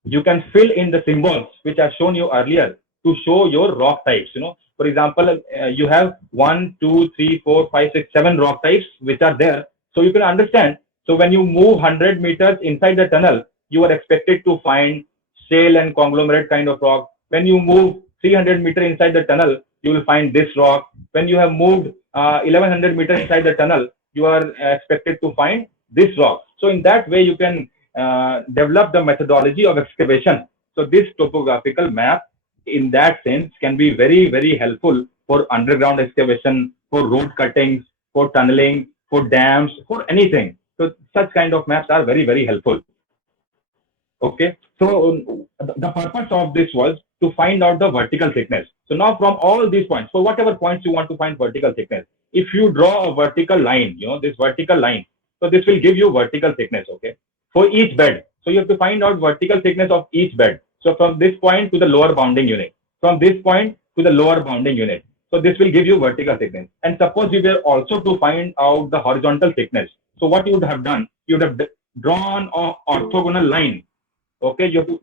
you can fill in the symbols which I shown you earlier to show your rock types. For example, you have 1, 2, 3, 4, 5, 6, 7 rock types which are there. So you can understand. So when you move 100 meters inside the tunnel, you are expected to find shale and conglomerate kind of rock. When you move 300 meters inside the tunnel, you will find this rock. When you have moved 1100 meters inside the tunnel, you are expected to find this rock. So in that way, you can develop the methodology of excavation. So this topographical map, in that sense, can be very, very helpful for underground excavation, for road cuttings, for tunneling, for dams, for anything. So such kind of maps are very, very helpful. Okay. So the purpose of this was to find out the vertical thickness. So now from all these points, so whatever points you want to find vertical thickness, if you draw a vertical line, this vertical line, so this will give you vertical thickness. Okay. For each bed. So you have to find out vertical thickness of each bed. So from this point to the lower bounding unit, from this point to the lower bounding unit. So this will give you vertical thickness. And suppose you were also to find out the horizontal thickness. So what you would have done, you would have drawn an orthogonal line. Okay, you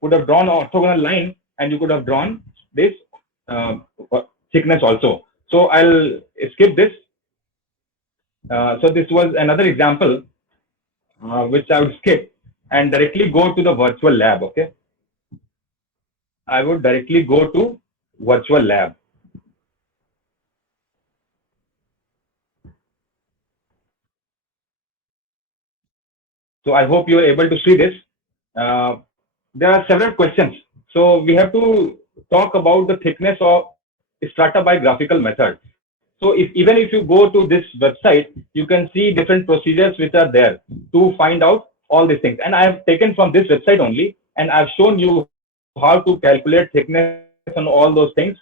would have drawn an orthogonal line, and you could have drawn this thickness also. So I'll skip this. So this was another example which I would skip and directly go to the virtual lab. Okay, I would directly go to virtual lab. So I hope you are able to see this. There are several questions. So we have to talk about the thickness of strata by graphical method. So even if you go to this website, you can see different procedures which are there to find out all these things. And I have taken from this website only, and I've shown you how to calculate thickness and all those things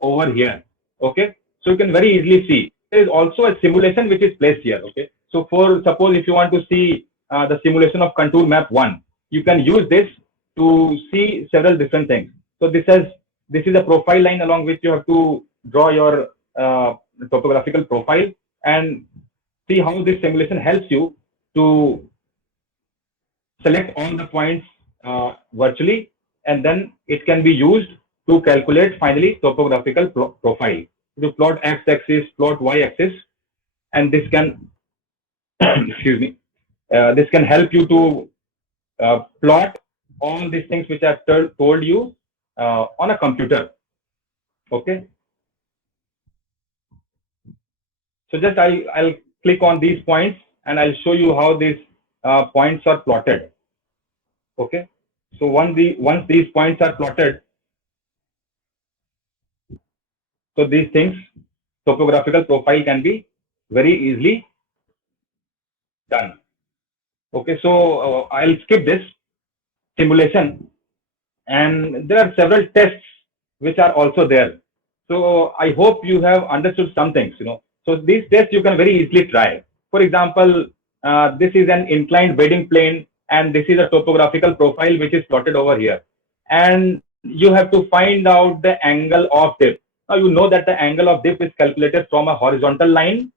over here. Okay. So you can very easily see. There is also a simulation which is placed here. Okay. So for suppose if you want to see the simulation of contour map 1, you can use this to see several different things. So this is a profile line along which you have to draw your topographical profile, and see how this simulation helps you to select all the points virtually, and then it can be used to calculate finally topographical profile. To plot x-axis, plot y-axis, and this can excuse me, this can help you to plot all these things which I've told you on a computer. Okay. So just I'll click on these points, and I'll show you how these points are plotted. Okay. So once these points are plotted, so these things, topographical profile can be very easily done. Okay. So I'll skip this simulation, and there are several tests which are also there. So I hope you have understood some things. So these tests you can very easily try. For example, this is an inclined bedding plane, and this is a topographical profile which is plotted over here. And you have to find out the angle of dip. Now you know that the angle of dip is calculated from a horizontal line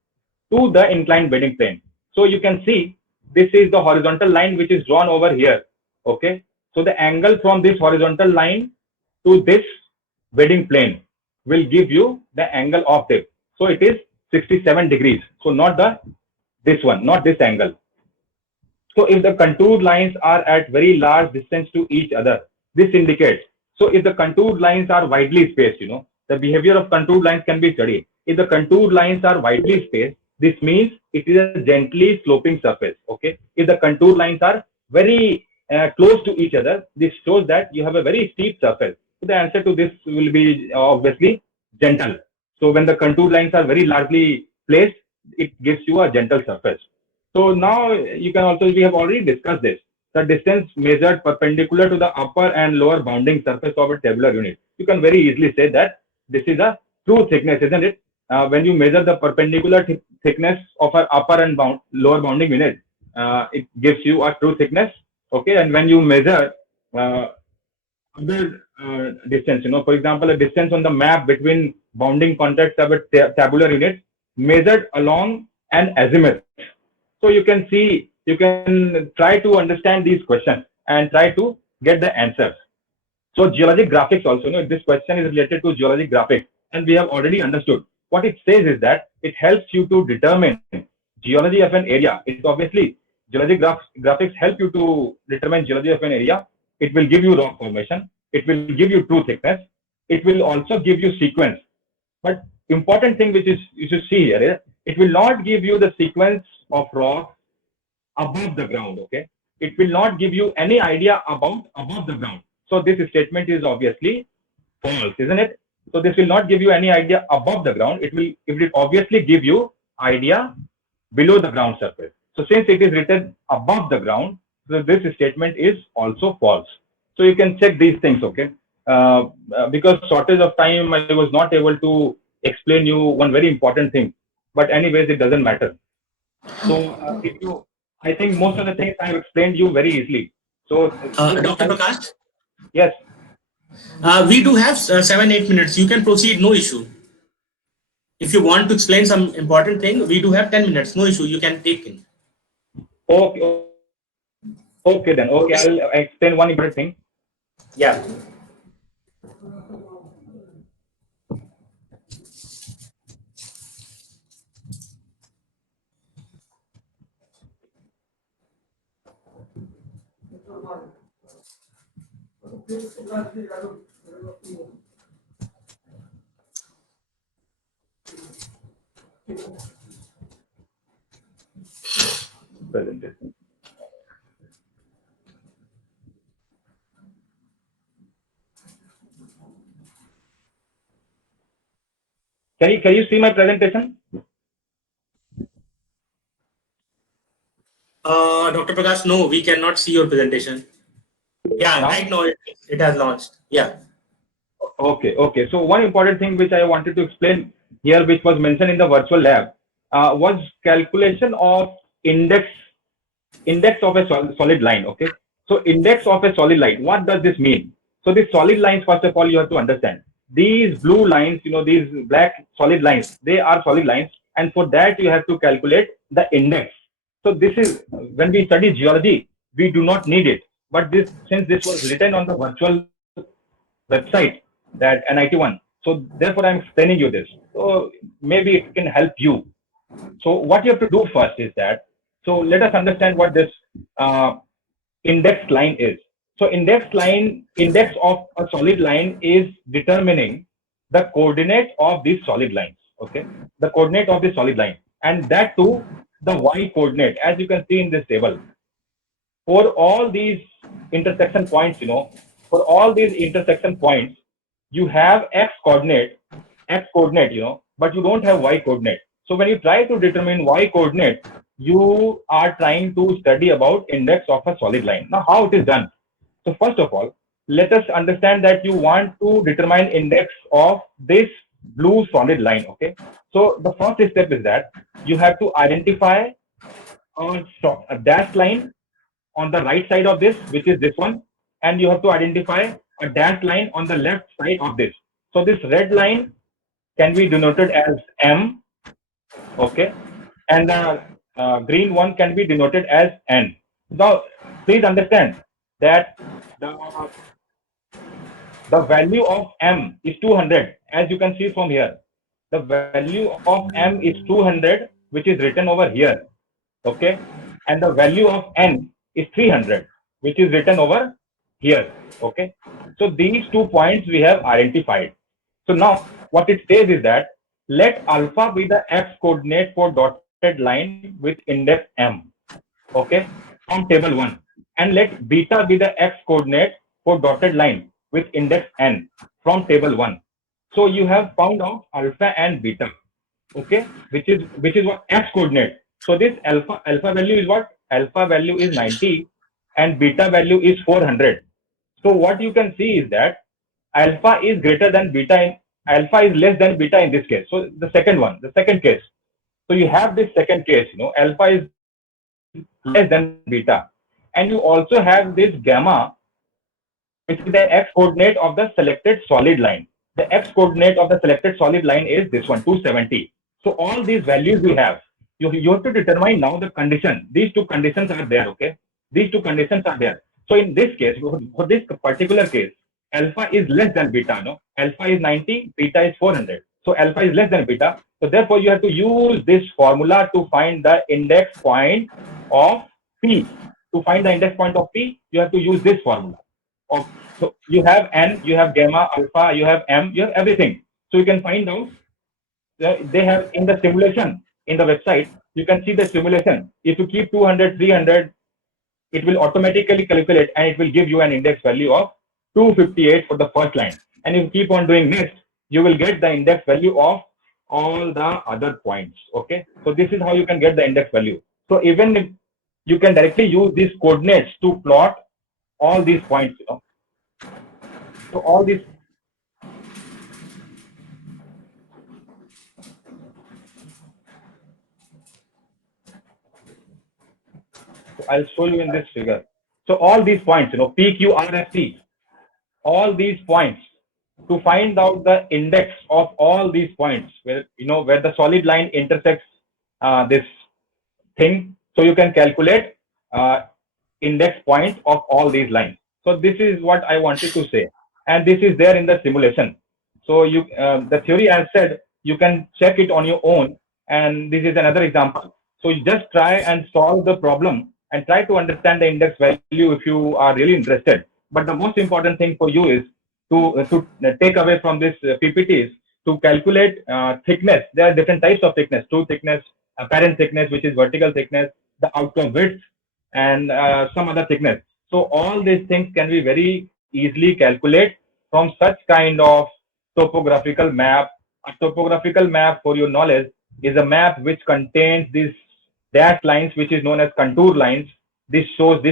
to the inclined bedding plane. So you can see this is the horizontal line which is drawn over here. Okay. So the angle from this horizontal line to this bedding plane will give you the angle of dip. So it is 67 degrees. So not this one, not this angle. So if the contour lines are at very large distance to each other, this indicates. So if the contour lines are widely spaced, the behavior of contour lines can be studied. If the contour lines are widely spaced, this means it is a gently sloping surface. Okay. If the contour lines are very close to each other, this shows that you have a very steep surface. So the answer to this will be obviously gentle. So when the contour lines are very largely placed, it gives you a gentle surface. So now you can also, we have already discussed this, the distance measured perpendicular to the upper and lower bounding surface of a tabular unit. You can very easily say that this is a true thickness, isn't it? When you measure the perpendicular thickness of an upper and lower bounding unit, it gives you a true thickness. Okay, and when you measure other distance, for example, a distance on the map between bounding contacts of a tabular unit measured along an azimuth. So you can see, you can try to understand these questions and try to get the answers. So geologic graphics also, this question is related to geologic graphics, and we have already understood. What it says is that it helps you to determine geology of an area. It's obviously, geologic graphics help you to determine geology of an area. It will give you rock formation. It will give you true thickness. It will also give you sequence. But important thing which is you should see here is, it will not give you the sequence of rocks above the ground. Okay, it will not give you any idea about above the ground. So this statement is obviously false, isn't it? So this will not give you any idea above the ground. It will obviously give you idea below the ground surface. So since it is written above the ground, so this statement is also false. So you can check these things. Okay, because shortage of time, I was not able to explain you one very important thing. But anyways, it doesn't matter. So if you, I think most of the things I have explained you very easily. So Dr. Prakash, yes, we do have 7-8 minutes. You can proceed, no issue. If you want to explain some important thing, we do have 10 minutes, no issue. You can take in. okay, okay then. Okay, I'll explain one important thing. Yeah. Presentation. Can you see my presentation? Dr. Prakash, no, we cannot see your presentation. Yeah, Now? right now it has launched. Yeah. Okay, okay. So one important thing which I wanted to explain here, which was mentioned in the virtual lab, was calculation of index of a solid line. Okay, so index of a solid line, what does this mean? So these solid lines, first of all, you have to understand these blue lines, these black solid lines, they are solid lines, and for that you have to calculate the index. So this is, when we study geology, we do not need it, but this, since this was written on the virtual website, that NIT1, so therefore I'm explaining you this, so maybe it can help you. So what you have to do first is that, so let us understand what this index line is. So index of a solid line is determining the coordinate of these solid lines. Okay, the coordinate of the solid line, and that too the y coordinate, as you can see in this table. For all these intersection points, for all these intersection points, you have x coordinate, but you don't have y coordinate. So when you try to determine y coordinate, you are trying to study about index of a solid line. Now, how it is done? So first of all, let us understand that you want to determine index of this blue solid line. Okay. So the first step is that you have to identify a dashed line on the right side of this, which is this one, and you have to identify a dashed line on the left side of this. So this red line can be denoted as M, okay, and the green one can be denoted as N. Now, please understand that the value of M is 200, as you can see from here. The value of M is 200, which is written over here, okay. and the value of n is 300, which is written over here. Okay, so these 2 points we have identified. So now what it says is that let alpha be the x coordinate for dotted line with index m, okay, from table 1, and let beta be the x coordinate for dotted line with index n from table 1. So you have found out alpha and beta, okay, which is what x coordinate. So this alpha value is what? Alpha value is 90 and beta value is 400. So what you can see is that alpha is greater than beta in alpha is less than beta in this case. So the second one, the second case. So you have this second case, alpha is less than beta, and you also have this gamma, which is the x coordinate of the selected solid line. The x coordinate of the selected solid line is this one, 270. So all these values we have, you have to determine now the condition. These two conditions are there, okay? These two conditions are there. So in this case, for this particular case, alpha is less than beta, no? Alpha is 90, beta is 400. So alpha is less than beta. So therefore, you have to use this formula to find the index point of P. To find the index point of P, you have to use this formula. So you have n, you have gamma, alpha, you have m, you have everything. So you can find out, they have in the simulation, in the website, you can see the simulation. If you keep 200, 300, it will automatically calculate and it will give you an index value of 258 for the first line. And if you keep on doing next, you will get the index value of all the other points. Okay, so this is how you can get the index value. So even if you can directly use these coordinates to plot all these points, so all these, so I'll show you in this figure. So all these points, P, Q, R, S, T, all these points, to find out the index of all these points where where the solid line intersects this thing, so you can calculate index point of all these lines. So this is what I wanted to say, and this is there in the simulation. So you the theory, as said, you can check it on your own, and this is another example. So you just try and solve the problem and try to understand the index value if you are really interested. But the most important thing for you is to take away from this PPTs to calculate thickness. There are different types of thickness: true thickness, apparent thickness, which is vertical thickness, the outcome width, and some other thickness. So all these things can be very easily calculate from such kind of topographical map. A topographical map, for your knowledge, is a map which contains these dashed lines, which is known as contour lines. This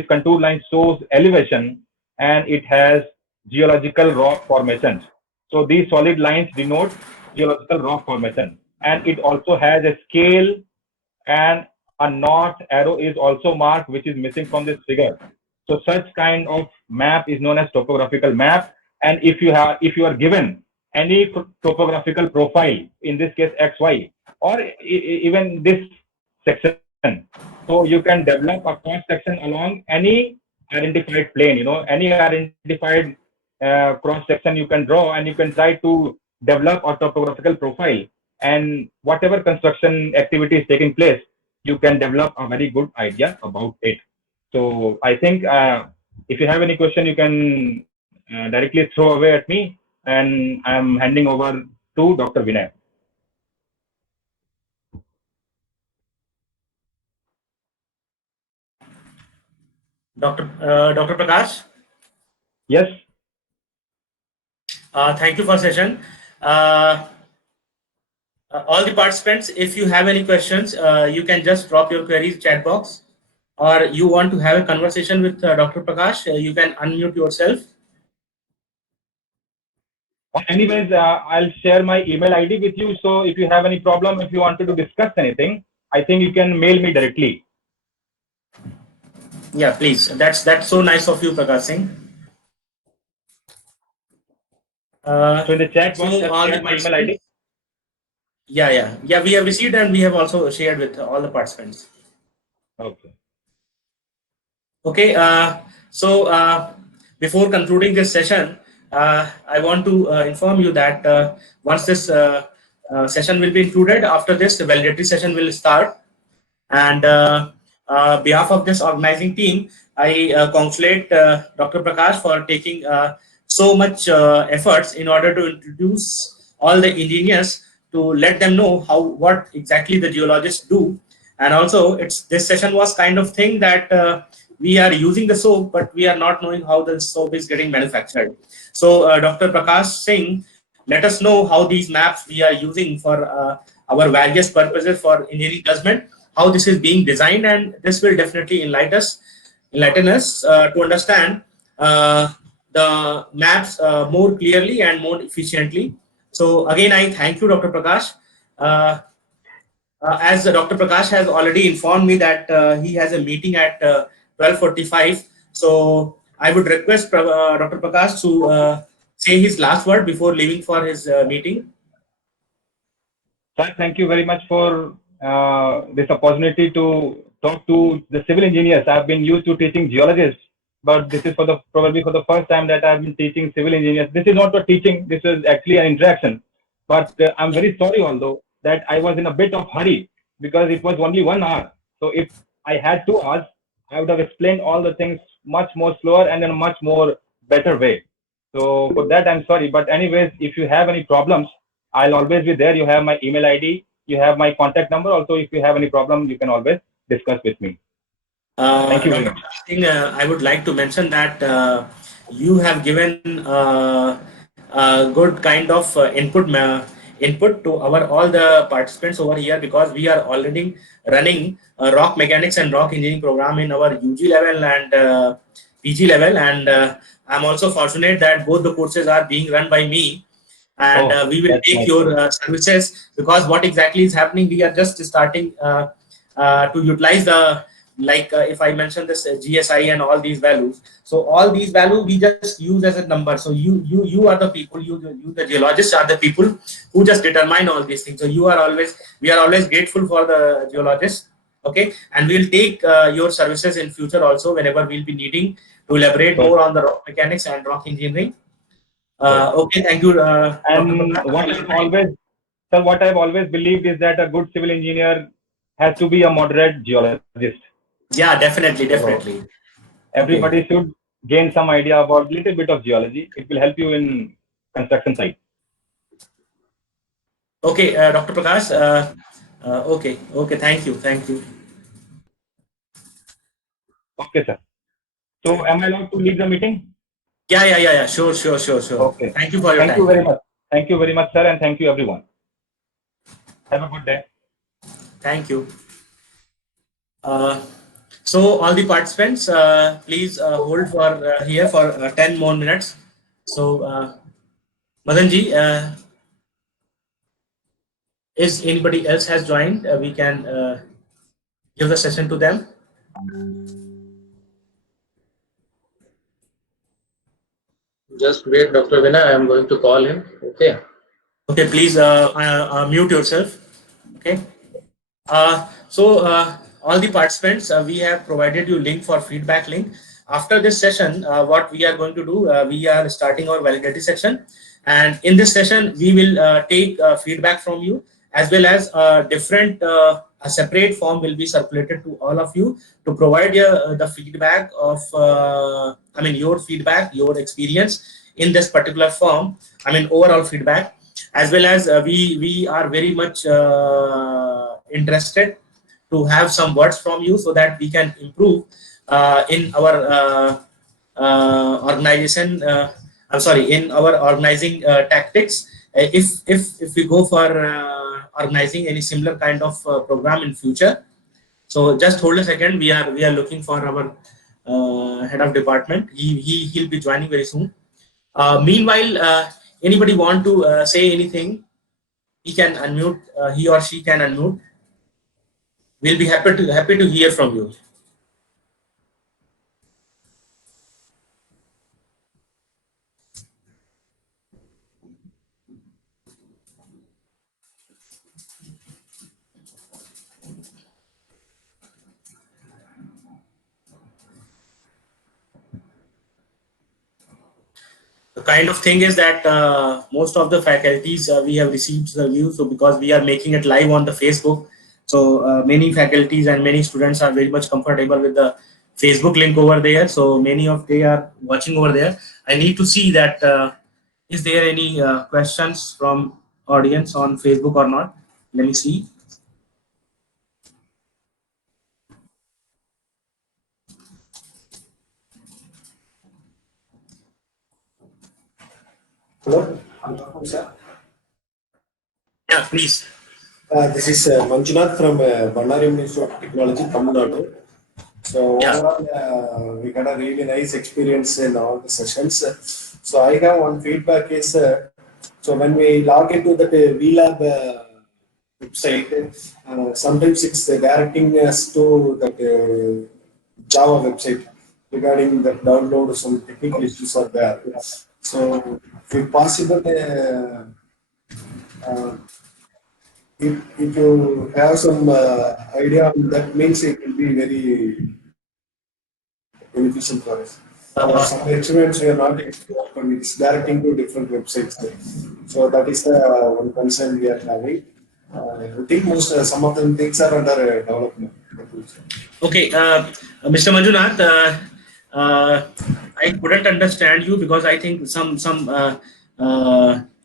contour line shows elevation, and it has geological rock formations. So these solid lines denote geological rock formation, and it also has a scale, and a north arrow is also marked, which is missing from this figure. So such kind of map is known as topographical map. And if you are given any topographical profile, in this case XY, or even this section, so you can develop a cross section along any identified plane, any identified cross section you can draw, and you can try to develop a topographical profile, and whatever construction activity is taking place, you can develop a very good idea about it. So I think if you have any question, you can directly throw away at me, and I'm handing over to Dr. Vinay. Dr. Prakash. Yes. Thank you for session. All the participants, if you have any questions, you can just drop your queries chat box, or you want to have a conversation with Dr. Prakash, you can unmute yourself. Anyways, I'll share my email ID with you. So if you have any problem, if you wanted to discuss anything, I think you can mail me directly. Yeah, please. That's so nice of you, Prakash Singh. So in the chat box, so all the my email ID. Yeah. We have received, and we have also shared with all the participants. Okay. Okay. So before concluding this session, I want to inform you that once this session will be included, after this, the validatory session will start, and behalf of this organizing team, I congratulate Dr. Prakash for taking so much efforts in order to introduce all the engineers to let them know what exactly the geologists do. And also, this session was kind of thing that we are using the soap, but we are not knowing how the soap is getting manufactured. So, Dr. Prakash Singh, let us know how these maps we are using for our various purposes for engineering judgment, how this is being designed, and this will definitely enlighten us to understand the maps more clearly and more efficiently. So again, I thank you, Dr. Prakash. Uh, as Dr. Prakash has already informed me that he has a meeting at 12:45, so I would request Dr. Prakash to say his last word before leaving for his meeting. Sir, thank you very much for this opportunity to talk to the civil engineers. I've been used to teaching geologists, but this is probably for the first time that I've been teaching civil engineers. This is not for teaching. This is actually an interaction. But I'm very sorry, although, that I was in a bit of hurry because it was only 1 hour. So if I had 2 hours, I would have explained all the things much more slower and in a much more better way. So for that, I'm sorry. But anyways, if you have any problems, I'll always be there. You have my email ID, you have my contact number. Also, if you have any problem, you can always discuss with me. Thank you very Dr. much. Singh, I would like to mention that you have given a good kind of input to our all the participants over here, because we are already running a rock mechanics and rock engineering program in our UG level and PG level, and I'm also fortunate that both the courses are being run by me, and Oh, we will that's take nice. your services, because what exactly is happening, we are just starting to utilize the, like if I mention this GSI and all these values, so all these values we just use as a number. So you are the people, you the geologists are the people who just determine all these things. So we are always grateful for the geologists. Okay, and we'll take your services in future also whenever we'll be needing to elaborate Sure, more on the rock mechanics and rock engineering. sure. Okay, thank you, Dr. And Prakash. what I've always believed is that a good civil engineer has to be a moderate geologist. Yeah, definitely, So definitely. Okay. everybody should gain some idea about little bit of geology. It will help you in construction site. Okay, Dr. Prakash. Okay, okay. Thank you, thank you. Okay, sir. So am I allowed to leave the meeting? Yeah. Sure, sure, sure, sure. Okay. Thank you for your Thank you time. very much. Thank you very much, sir, and thank you everyone. Have a good day. Thank you. Uh, so all the participants, please hold for here for 10 more minutes. So, Madanji, is anybody else has joined? We can give the session to them. Just wait, Dr. Vinay. I am going to call him. Okay. Okay, please mute yourself. Okay. All the participants, we have provided you link for feedback link. After this session, what we are going to do, we are starting our validity section, and in this session, we will take feedback from you, as well as a separate form will be circulated to all of you to provide the feedback of, your feedback, your experience in this particular form. Overall feedback, as well as we are very much interested to have some words from you, so that we can improve in our organization. I'm sorry, in our organizing tactics. If we go for organizing any similar kind of program in future. So just hold a second. We are looking for our head of department. He'll be joining very soon. Meanwhile, anybody want to say anything? He can unmute. He or she can unmute. We'll be happy to hear from you. The kind of thing is that most of the faculties we have received the view. So because we are making it live on the Facebook, So many faculties and many students are very much comfortable with the Facebook link over there. So many of they are watching over there. I need to see that is there any questions from audience on Facebook or not. Let me see. Hello, I'm talking, sir. Yeah, please. This is Manjunath from Bhandari Institute of Technology, Tamil Nadu. So Yeah. overall, we got a really nice experience in all the sessions. So I have one feedback is, so when we log into the VLab website, sometimes it's directing us to that Java website regarding the download. Some technical issues are there. So if possible, uh, if you have some idea, that means it will be very beneficial for us. Some experiments we are not able to open, it's directing to different websites. So that is the one concern we are having. I think most some of the things are under development. Okay, Mr. Manjunath, I couldn't understand you because I think some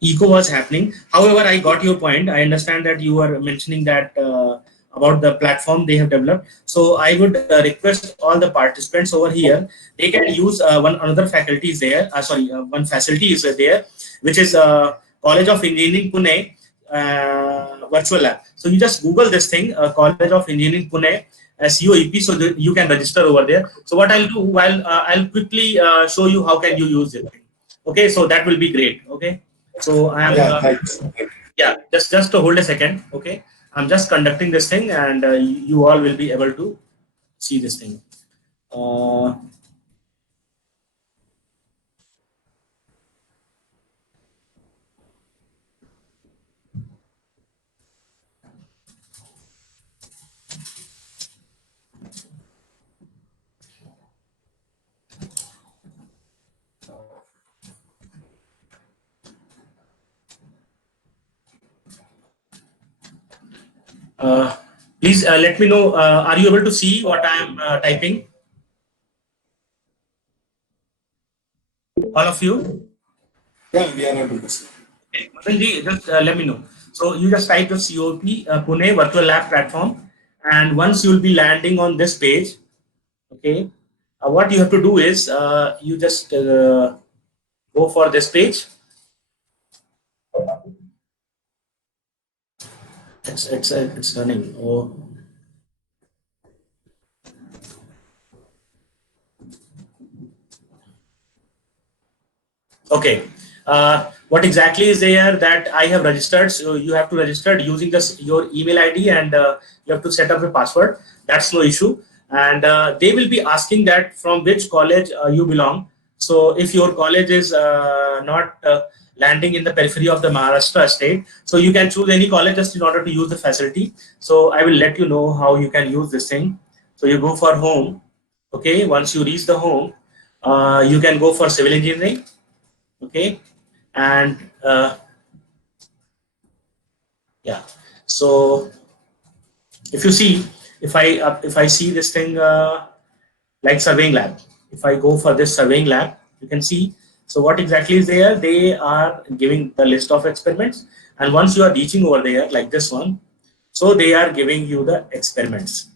echo was happening. However, I got your point. I understand that you were mentioning that about the platform they have developed. So I would request all the participants over here. They can use one another faculty is there. One facility is there, which is College of Engineering Pune virtual lab. So you just Google this thing, College of Engineering Pune COEP, so that you can register over there. So what I'll do, I'll quickly show you how can you use it. Okay, so that will be great. Okay, so I am Yeah, thanks. yeah, just to hold a second. Okay, I'm just conducting this thing, and you all will be able to see this thing. Uh, uh, Please let me know. Are you able to see what I am typing? All of you? Yeah, we are able to see. Okay, Madanji, just let me know. So you just type the COP Pune Virtual Lab Platform, and once you will be landing on this page, okay, what you have to do is you just go for this page. It's running. Oh, okay. What exactly is there that I have registered? So you have to register using this your email ID, and you have to set up a password. That's no issue. And they will be asking that from which college you belong. So if your college is not landing in the periphery of the Maharashtra state, so you can choose any college just in order to use the facility. So I will let you know how you can use this thing. So you go for home. Okay, once you reach the home, you can go for civil engineering. Okay, and yeah, so if you see, if I see this thing like surveying lab, if I go for this surveying lab, you can see, so what exactly is there, they are giving the list of experiments, and once you are reaching over there like this one, so they are giving you the experiments.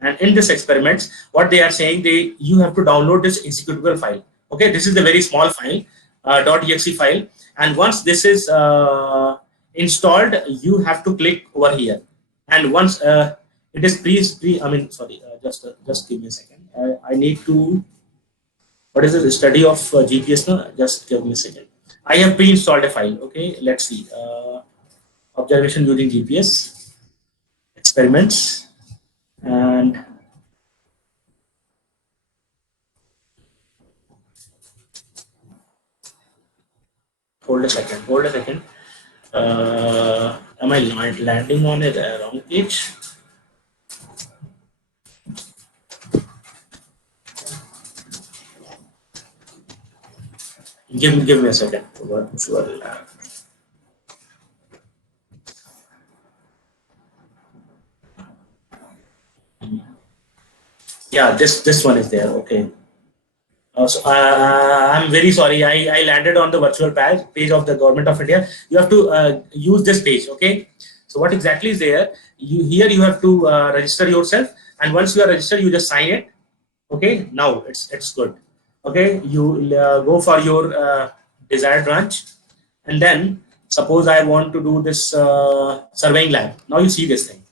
And in this experiments, what they are saying, you have to download this executable file. Okay, this is the very small file, .exe file, and once this is installed, you have to click over here. And once it is just give me a second. I need to, what is the study of GPS now? Just give me a second. I have pre-installed a file. Okay, let's see. Observation using GPS experiments, and hold a second. Hold a second. Am I landing on a wrong page? Give me a second. Virtual lab. Yeah, this one is there. Okay. I'm very sorry. I landed on the virtual page of the Government of India. You have to use this page. Okay. So what exactly is there? You have to register yourself, and once you are registered, you just sign it. Okay. Now it's good. Okay. You go for your desired branch, and then suppose I want to do this surveying lab. Now you see this thing.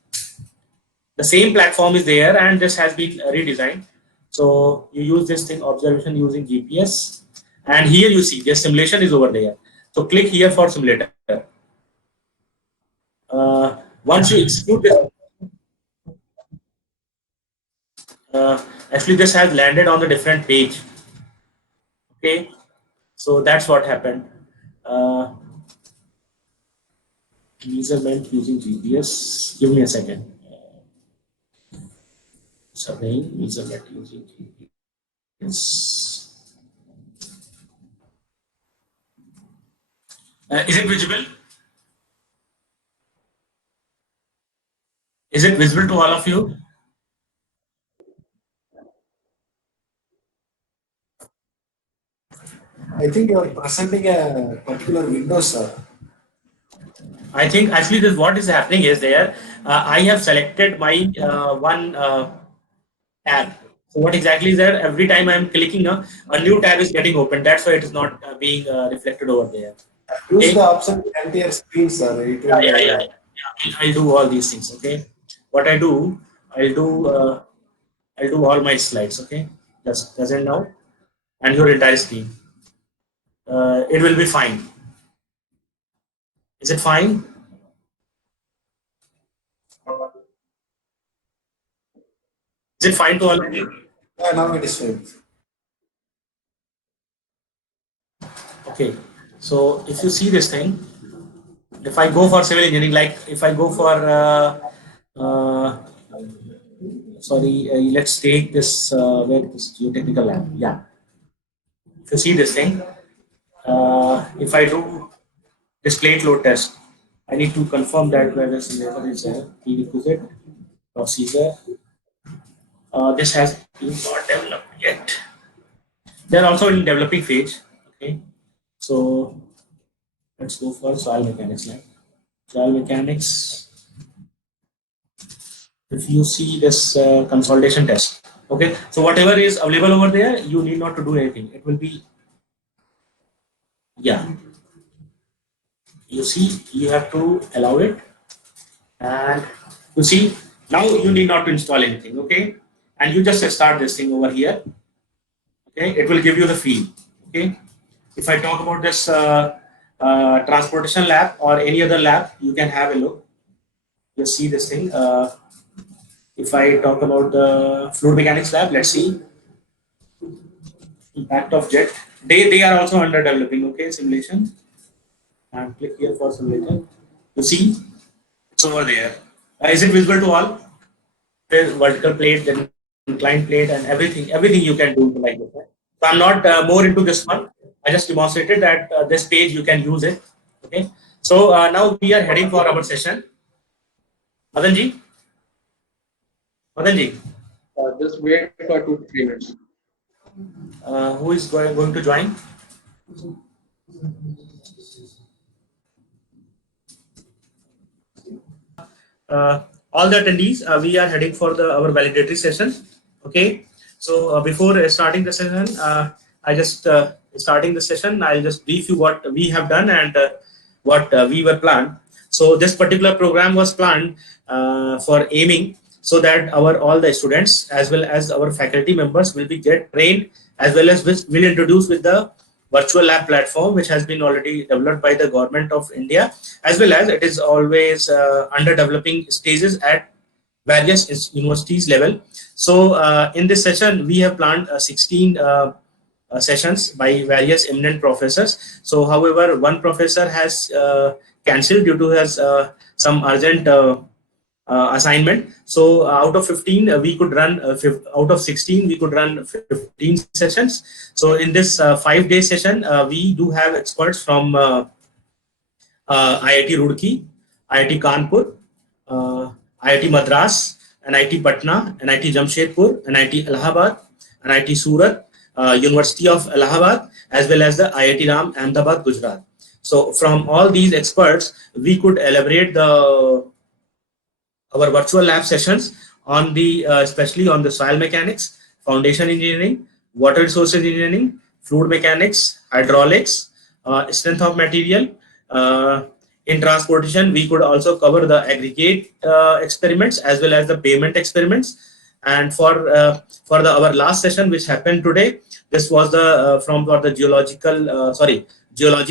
The same platform is there, and this has been redesigned. So you use this thing, observation using GPS, and here you see the simulation is over there. So click here for simulator. Once you execute this, actually this has landed on the different page. Okay, so that's what happened. Measurement using GPS. Give me a second. Surveying measurement using GPS. Is it visible? Is it visible to all of you? I think you are presenting a particular window, sir. I think actually this what is happening is there. I have selected my one tab. So what exactly is there? Every time I am clicking a new tab is getting open. That's why it is not being reflected over there. Use Okay? the option entire screen, sir. It will. Yeah. I'll do all these things. Okay. What I do, I'll do all my slides. Okay. Just present now, and your entire screen. It will be fine. Is it fine? Is it fine to all of you? Yeah, now it is fine. Okay, so if you see this thing, if I go for civil engineering, like if I go for, sorry, let's take this, where this geotechnical lab. Yeah, if you see this thing, if I do this plate load test, I need to confirm that where the simulator is prerequisite procedure. This has been not developed yet. They are also in developing phase. Okay, so let's go for soil mechanics lab. Soil mechanics. If you see this consolidation test, okay, so whatever is available over there, you need not to do anything. It will be, yeah, you see, you have to allow it, and you see now you need not to install anything. Okay, and you just start this thing over here. Okay, it will give you the feel. Okay, if I talk about this transportation lab or any other lab, you can have a look. You see this thing. If I talk about the fluid mechanics lab, let's see impact of jet. They are also under developing. Okay, simulation. And click here for simulator. You see, it's over there. Is it visible to all? There's vertical plate, then inclined plate, and everything. Everything you can do like this. Right? So I'm not more into this one. I just demonstrated that this page you can use it. Okay. So now we are heading for our session. Madanji. Madanji. Just wait for 2 to 3 minutes. Who is going to join? All the attendees, we are heading for our validatory session. Okay, so before starting the session, I just starting the session, I'll just brief you what we have done and what we were planned. So this particular program was planned for aiming so that all the students as well as our faculty members will be get trained, as well as will introduce with the virtual lab platform, which has been already developed by the Government of India, as well as it is always under developing stages at various universities level. So in this session, we have planned 16 sessions by various eminent professors. So however, one professor has cancelled due to his some urgent assignment. So out of 15, we could run, out of 16, we could run 15 sessions. So in this 5-day session, we do have experts from IIT Roorkee, IIT Kanpur, IIT Madras, NIT Patna, NIT Jamshedpur, NIT Allahabad, NIT Surat, University of Allahabad, as well as the IIT Ram, Ahmedabad, Gujarat. So from all these experts, we could elaborate our virtual lab sessions on the especially on the soil mechanics, foundation engineering, water resources engineering, fluid mechanics, hydraulics, strength of material. In transportation, we could also cover the aggregate experiments as well as the pavement experiments. And for our last session, which happened today, this was the from for the geology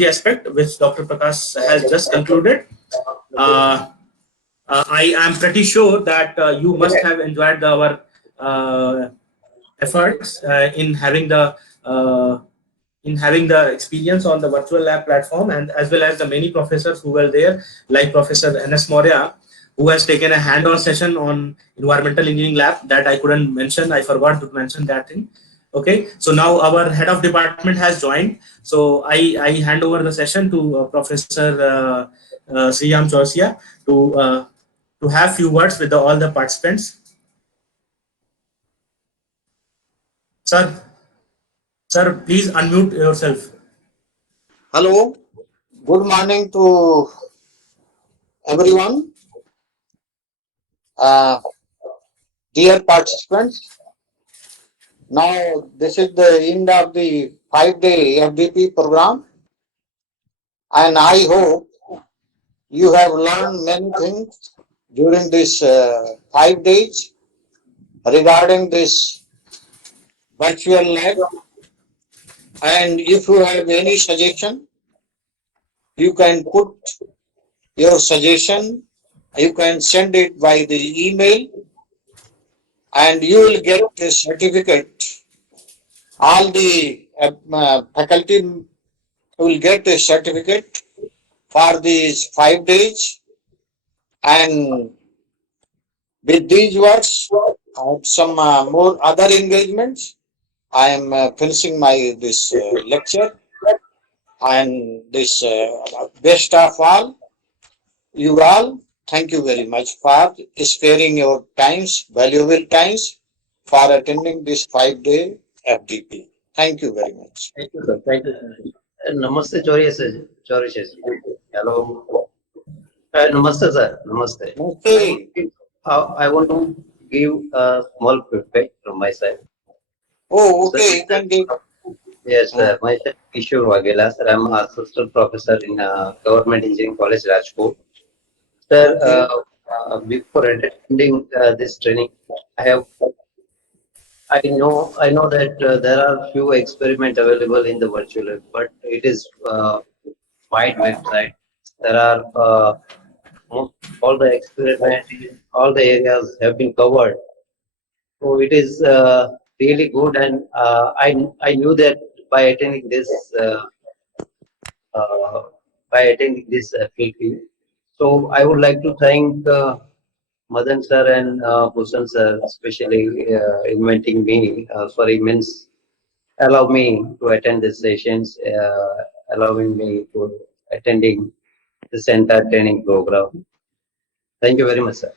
aspect, which Dr. Prakash has just concluded. I am pretty sure that you must have enjoyed our efforts in having the experience on the virtual lab platform, and as well as the many professors who were there, like Professor N.S. Maurya, who has taken a hand-on session on environmental engineering lab that I couldn't mention. I forgot to mention that thing. Okay, so now our head of department has joined. So I hand over the session to Professor Sriyam Chausia to have few words with all the participants. Sir, please unmute yourself. Hello, good morning to everyone. Dear participants, now this is the end of the 5-day FDP program, and I hope you have learned many things during this 5 days regarding this virtual lab. And if you have any suggestion, you can put your suggestion, you can send it by the email, and you will get a certificate. All the faculty will get a certificate for these 5 days. And with these words, some more other engagements, I am finishing this lecture. And this best of all, you all, thank you very much for sparing your times, valuable times, for attending this 5-day FDP. Thank you very much. Thank you, sir. Thank you. Namaste, Chauriya. Hello. Namaste, sir. Namaste. Okay. I want to give a small feedback from my side. Oh, okay. You can give. Yes, sir. Myself Kishore Waghela, sir. I'm an assistant professor in Government Engineering College, Rajkot. Sir, before attending this training, I know that there are few experiments available in the virtual lab, but it is wide website. There are all the experiments, all the areas have been covered. So it is really good, and I knew that by attending this FLP. So I would like to thank Madan sir and Bhushan sir, especially inviting me for immense allow me to attend the sessions, allowing me to attending this entire training program. Thank you very much, sir.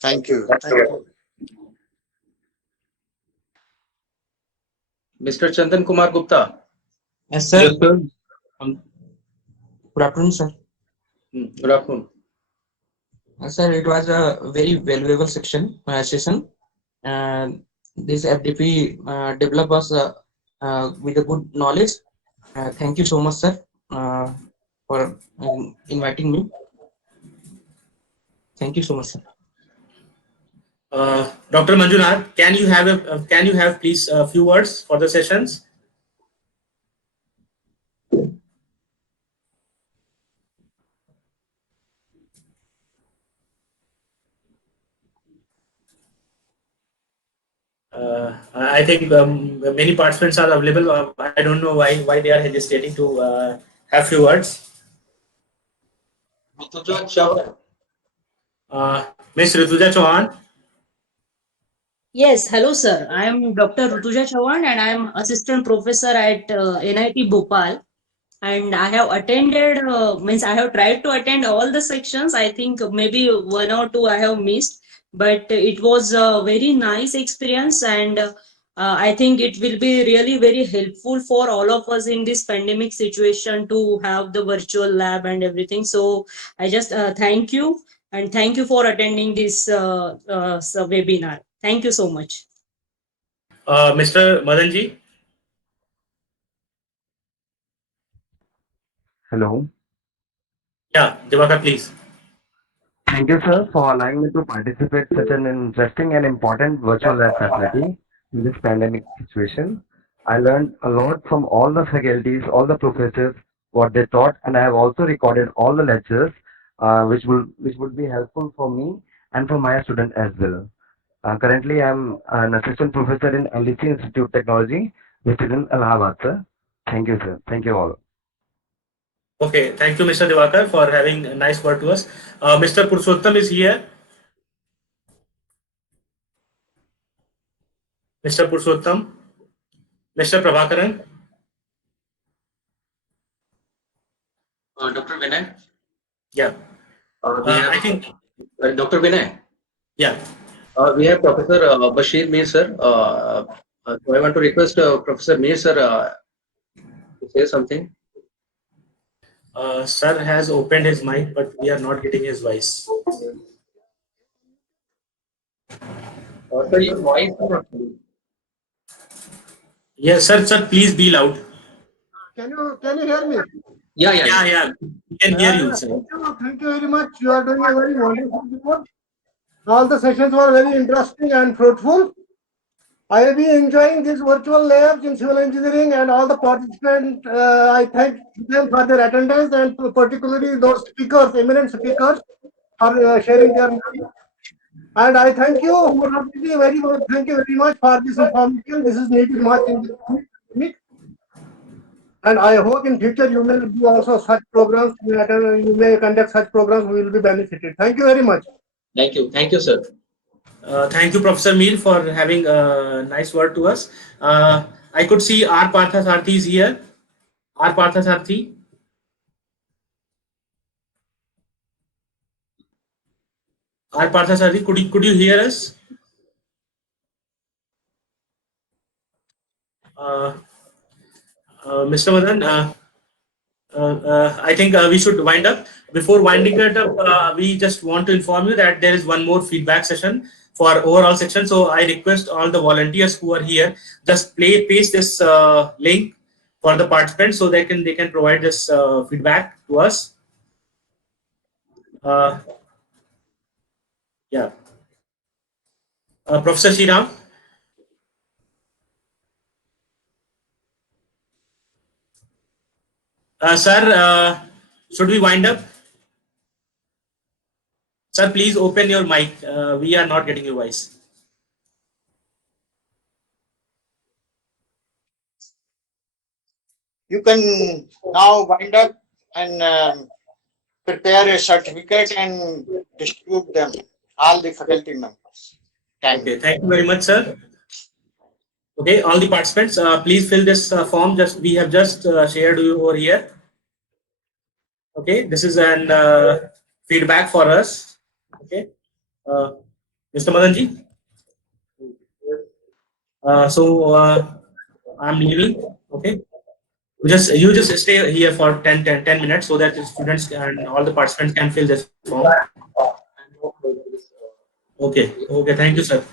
Thank you. Thank you. Mr. Chandan Kumar Gupta. Yes, sir. Yes, sir. Good afternoon, sir. Good afternoon. Sir, it was a very valuable session. This FDP developed us with a good knowledge. Thank you so much, sir, for inviting me. Thank you so much, sir. Dr. Manjunath, can you have please a few words for the sessions? I think many participants are available. I don't know why they are hesitating to have few words. Miss Rituja Chauhan. Yes, hello sir. I am Dr. Rutuja Chauhan and I am assistant professor at NIT Bhopal. And I have attended, I have tried to attend all the sections. I think maybe one or two I have missed. but it was a very nice experience, and I think it will be really very helpful for all of us in this pandemic situation to have the virtual lab and everything. So I just thank you, and thank you for attending this webinar. Thank you so much. Mr. Madanji? Hello. Yeah, Divakar, please. Thank you, sir, for allowing me to participate such an interesting and important virtual lab facility in this pandemic situation. I learned a lot from all the faculties, all the professors, what they taught, and I have also recorded all the lectures, which would be helpful for me and for my student as well. Currently, I'm an assistant professor in LDC Institute Technology, which is in Allahabad, sir. Thank you, sir. Thank you all. Okay, thank you, Mr. Divakar, for having a nice word to us. Mr. Purushottam is here. Mr. Purushottam, Mr. Prabhakaran. Dr. Vinay? Yeah, I think, Dr. Vinay? yeah. We have Professor Bashir Mir, sir. So I want to request Professor Mir, sir, to say something. Sir has opened his mic, but we are not getting his voice. Sir, your voice. Yes, sir, please be loud. Can you hear me? Yeah. We can hear you, sir. Thank you very much. You are doing a very wonderful report. All the sessions were very interesting and fruitful. I have been enjoying these virtual labs in civil engineering, and all the participants, I thank them for their attendance, and particularly those speakers, eminent speakers, for sharing their knowledge. And I thank you very much. Thank you very much for this information. This is needed much in this pandemic. And I hope in future you may do also such programs, you may conduct such programs, we will be benefited. Thank you very much. Thank you. Thank you, sir. Thank you, Professor Mir, for having a nice word to us. I could see R. Parthasarthi is here. R. Parthasarthi. R. Parthasarthi, could you hear us? Mr. Madan, I think we should wind up. Before winding it up, we just want to inform you that there is one more feedback session for overall section. So I request all the volunteers who are here, just paste this link for the participants so they can provide this feedback to us. Yeah. Professor Shriram. Sir, should we wind up? Sir, please open your mic. We are not getting your voice. You can now wind up and prepare a certificate and distribute them, all the faculty members. Okay, thank you very much, sir. Okay, all the participants, please fill this form. We have just shared you over here. Okay, this is an feedback for us. Okay, Mr. Madanji. So I'm leaving. Okay, you just stay here for 10 minutes so that the students and all the participants can fill this form. Okay. Thank you, sir.